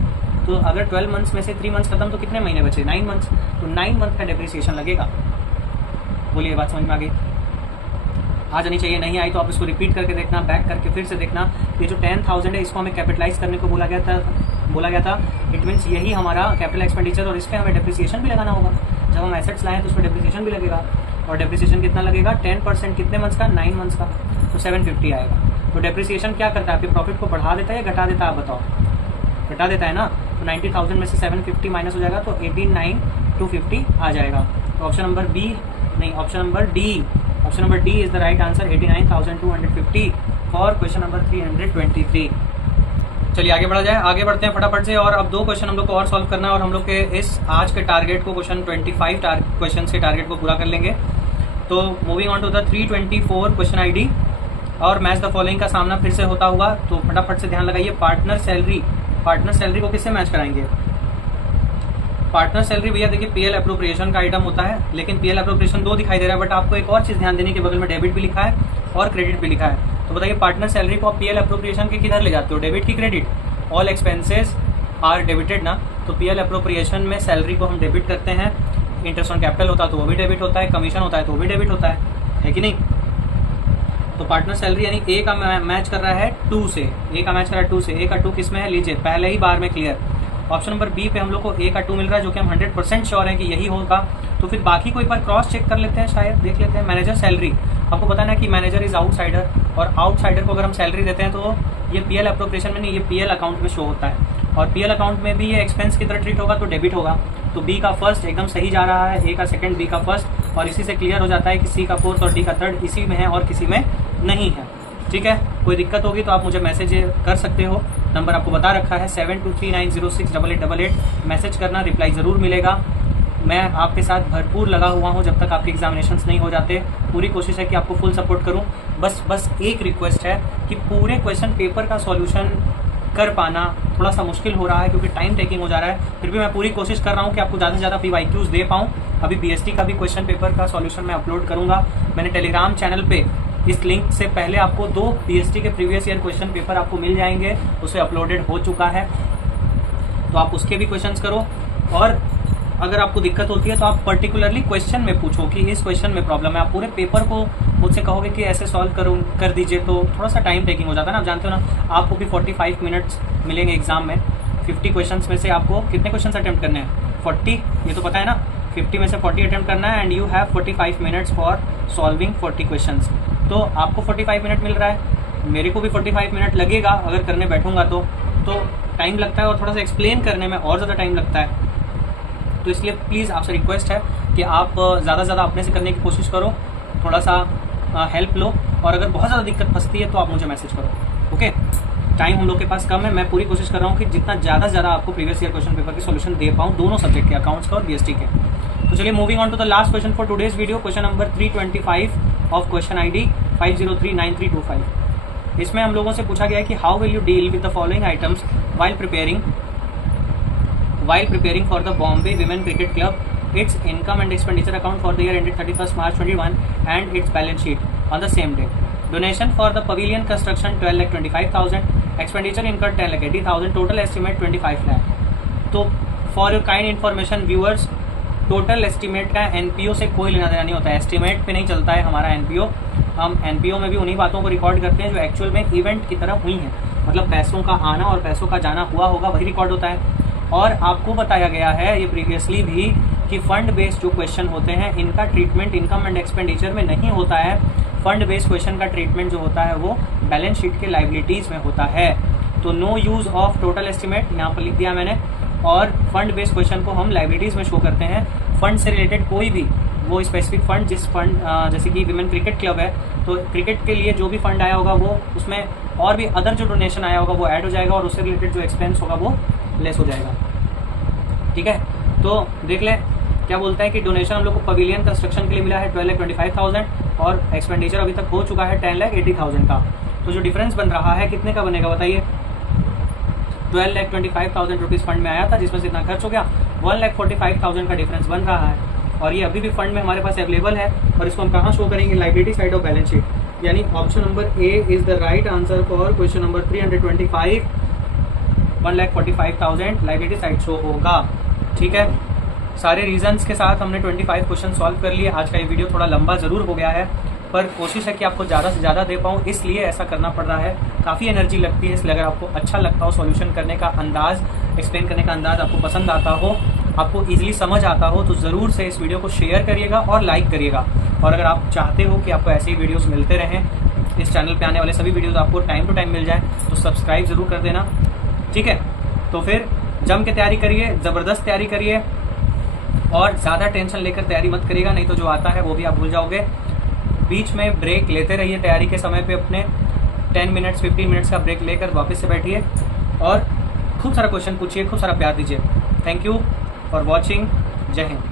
तो अगर 12 मंथ्स में से 3 मंथ्स खत्म तो कितने महीने बचे, 9 मंथ्स। तो 9 मंथ का डेप्रिसिएशन लगेगा। बोलिए बात समझ में आ गई, आ जानी चाहिए, नहीं आई तो आप इसको रिपीट करके देखना, बैक करके फिर से देखना। ये जो 10,000 है इसको हमें कैपिटलाइज करने को बोला गया था, इट मीन्स यही हमारा कैपिटल एक्सपेंडिचर, और इस पर हमें डेप्रिसिएशन भी लगाना होगा। जब हम एसेट्स लाएं तो उस पर डेप्रिसिएशन भी लगेगा, और डेप्रिसिएशन कितना लगेगा, 10% कितने मंथ्स का, 9 मंथ्स का, तो 750 आएगा। तो डेप्रिसिएशन क्या करता है, आपके प्रॉफिट को बढ़ा देता है या घटा देता है, आप बताओ, घटा देता है ना। तो 90,000 में से 750 माइनस हो जाएगा तो 89,250 आ जाएगा। तो ऑप्शन नंबर बी नहीं, option number D, option number D is the right answer, 89,250 for question number 323। चलिए आगे बढ़ा जाए, आगे बढ़ते हैं फटाफट से। और अब 2 क्वेश्चन हम लोग को और सॉल्व करना है और हम लोग के इस आज के टारगेट को, क्वेश्चन 25 क्वेश्चन के टारगेट को पूरा कर लेंगे। तो moving on to the 324 question ID और मैच द फॉलोइंग का सामना फिर से होता हुआ, तो फटाफट से ध्यान लगाइए। पार्टनर सैलरी को किससे मैच कराएंगे, पार्टनर सैलरी भैया देखिए पीएल अप्रोप्रिएशन का आइटम होता है, लेकिन पीएल अप्रोप्रिएशन 2 दिखाई दे रहा है, बट आपको एक और चीज ध्यान देने के बगल में डेबिट भी लिखा है और क्रेडिट भी लिखा है। तो बताइए पार्टनर सैलरी को आप पीएल अप्रोप्रिएशन के किधर ले जाते हो, डेबिट की credit, all expenses are debited ना। तो पीएल अप्रोप्रिएशन में सैलरी को हम डेबिट करते हैं, इंटरेस्ट ऑन कैपिटल होता है तो वो भी डेबिट होता है, कमीशन होता है तो वो भी डेबिट होता है कि नहीं। तो पार्टनर सैलरी यानी ए का मैच कर रहा है 2 से, ए का मैच कर रहा है 2 से, ए का 2 किस में है, लीजिए पहले ही बार में क्लियर। ऑप्शन नंबर बी पे हम लोग को ए का 2 मिल रहा है, जो कि हम 100% श्योर है कि यही होगा। तो फिर बाकी को एक बार क्रॉस चेक कर लेते हैं, शायद देख लेते हैं। मैनेजर सैलरी, आपको पता है कि मैनेजर इज आउटसाइडर, और आउटसाइडर को अगर हम सैलरी देते हैं तो ये पीएल अप्रोप्रिएशन में नहीं, ये पीएल अकाउंट में शो होता है, और पीएल अकाउंट में भी ये एक्सपेंस की तरह ट्रीट होगा तो डेबिट होगा। तो बी का फर्स्ट एकदम सही जा रहा है, ए का सेकंड, बी का फर्स्ट, और इसी से क्लियर हो जाता है कि सी का फोर्थ और डी का थर्ड इसी में है और किसी में नहीं है। ठीक है, कोई दिक्कत होगी तो आप मुझे मैसेज कर सकते हो, नंबर आपको बता रखा है 7239068888। मैसेज करना, रिप्लाई ज़रूर मिलेगा। मैं आपके साथ भरपूर लगा हुआ हूँ जब तक आपके एग्जामिनेशंस नहीं हो जाते। पूरी कोशिश है कि आपको फुल सपोर्ट करूँ। बस एक रिक्वेस्ट है कि पूरे क्वेश्चन पेपर का सॉल्यूशन कर पाना थोड़ा सा मुश्किल हो रहा है क्योंकि टाइम टेकिंग हो जा रहा है। फिर भी मैं पूरी कोशिश कर रहा हूँ कि आपको ज़्यादा से ज़्यादा PYQs दे पाऊँ। अभी BST का भी क्वेश्चन पेपर का सॉल्यूशन मैं अपलोड करूँगा। मैंने टेलीग्राम चैनल पे इस लिंक से पहले आपको 2 BST के प्रीवियस ईयर क्वेश्चन पेपर आपको मिल जाएंगे, उसे अपलोडेड हो चुका है, तो आप उसके भी क्वेश्चंस करो। और अगर आपको दिक्कत होती है तो आप पर्टिकुलरली क्वेश्चन में पूछो कि इस क्वेश्चन में प्रॉब्लम है। आप पूरे पेपर को मुझसे कहोगे कि ऐसे सॉल्व कर दीजिए तो थोड़ा सा टाइम टेकिंग हो जाता है ना। आप जानते हो ना, आपको भी 45 मिनट्स मिलेंगे एग्जाम में। 50 क्वेश्चंस में से आपको कितने क्वेश्चंस अटेम्प्ट करने हैं? 40, ये तो पता है ना। 50 में से 40 अटेम्प्ट करना है and you have 45 minutes for solving 40 questions. तो आपको 45 मिनट मिल रहा है, मेरे को भी 45 मिनट लगेगा अगर करने बैठूंगा तो टाइम लगता है और थोड़ा सा एक्सप्लेन करने में और ज़्यादा टाइम लगता है। तो इसलिए प्लीज़ आपसे रिक्वेस्ट है कि आप ज़्यादा से ज़्यादा अपने से करने की कोशिश करो, थोड़ा सा हेल्प लो, और अगर बहुत ज़्यादा दिक्कत फंसती है तो आप मुझे मैसेज करो। ओके, टाइम हम लोग के पास कम है। मैं पूरी कोशिश कर रहा हूँ कि जितना ज़्यादा से ज़्यादा आपको प्रीवियस ईयर क्वेश्चन पेपर के सॉल्यूशन दे पाऊँ, दोनों सब्जेक्ट के, अकाउंट्स का और BST के। तो चलिए moving on to the last question for today's video, question number 325 of question ID 5039325। इसमें हम लोगों से पूछा गया है कि how will you deal with the following items while preparing for the Bombay Women Cricket Club, its income and expenditure account for the year ended 31st March 21 and its balance sheet on the same day. Donation for the pavilion construction 12,25,000, expenditure incurred 10,80,000, total estimate 25 lakh. तो for your kind information viewers, total estimate का NPO से कोई लेना देना नहीं होता है। Estimate पे नहीं चलता है हमारा NPO। हम NPO में भी उन्हीं बातों को रिकॉर्ड करते हैं जो एक्चुअल में इवेंट की तरह हुई हैं, मतलब पैसों का आना और पैसों का जाना हुआ होगा वही रिकॉर्ड होता है। और आपको बताया गया है ये प्रीवियसली भी कि फंड बेस्ड जो क्वेश्चन होते हैं इनका ट्रीटमेंट इनकम एंड एक्सपेंडिचर में नहीं होता है। फंड बेस्ड क्वेश्चन का ट्रीटमेंट जो होता है वो बैलेंस शीट के लाइबिलिटीज़ में होता है। तो no use of total estimate यहाँ पर लिख दिया मैंने, और फंड बेस्ड क्वेश्चन को हम लाइबिलिटीज़ में शो करते हैं। फंड से रिलेटेड कोई भी वो स्पेसिफिक फंड, जिस फंड जैसे कि विमेन क्रिकेट क्लब है तो क्रिकेट के लिए जो भी फंड आया होगा वो उसमें और भी अदर जो डोनेशन आया होगा वो ऐड हो जाएगा और उससे रिलेटेड जो एक्सपेंस होगा वो लेस हो जाएगा। ठीक है, तो देख लें क्या बोलता है कि डोनेशन हम लोग को पवेलियन कंस्ट्रक्शन के लिए मिला है 12,25,000 और एक्सपेंडिचर अभी तक हो चुका है 10,80,000 का। तो जो डिफरेंस बन रहा है कितने का बनेगा बताइए? 12,25,000 रुपीज़ फंड में आया था जिसमें से इतना खर्च हो गया, 1,45,000 का डिफरेंस बन रहा है और ये अभी भी फंड में हमारे पास अवेलेबल है। और इसको हम कहाँ शो करेंगे? Liability side of balance sheet, यानी option number A is the right answer for question number 325। 1,45,000 liability side show होगा। ठीक है, सारे रीजंस के साथ हमने 25 क्वेश्चन सॉल्व कर लिए। आज का ये वीडियो थोड़ा लंबा ज़रूर हो गया है पर कोशिश है कि आपको ज़्यादा से ज़्यादा दे पाऊँ, इसलिए ऐसा करना पड़ रहा है। काफ़ी एनर्जी लगती है, इसलिए अगर आपको अच्छा लगता हो, सॉल्यूशन करने का अंदाज़, एक्सप्लेन करने का अंदाज़ आपको पसंद आता हो, आपको ईजिली समझ आता हो तो ज़रूर से इस वीडियो को शेयर करिएगा और लाइक करिएगा। और अगर आप चाहते हो कि आपको ऐसे ही वीडियोज़ मिलते रहें, इस चैनल पर आने वाले सभी वीडियोज़ आपको टाइम टू टाइम मिल जाए तो सब्सक्राइब ज़रूर कर देना। ठीक है, तो फिर जम के तैयारी करिए, ज़बरदस्त तैयारी करिए और ज़्यादा टेंशन लेकर तैयारी मत करिएगा, नहीं तो जो आता है वो भी आप भूल जाओगे। बीच में ब्रेक लेते रहिए तैयारी के समय पे, अपने 10 मिनट्स 15 मिनट्स का ब्रेक लेकर वापस से बैठिए और खूब सारा क्वेश्चन पूछिए, खूब सारा प्यार दीजिए। Thank you for watching. जय हिंद।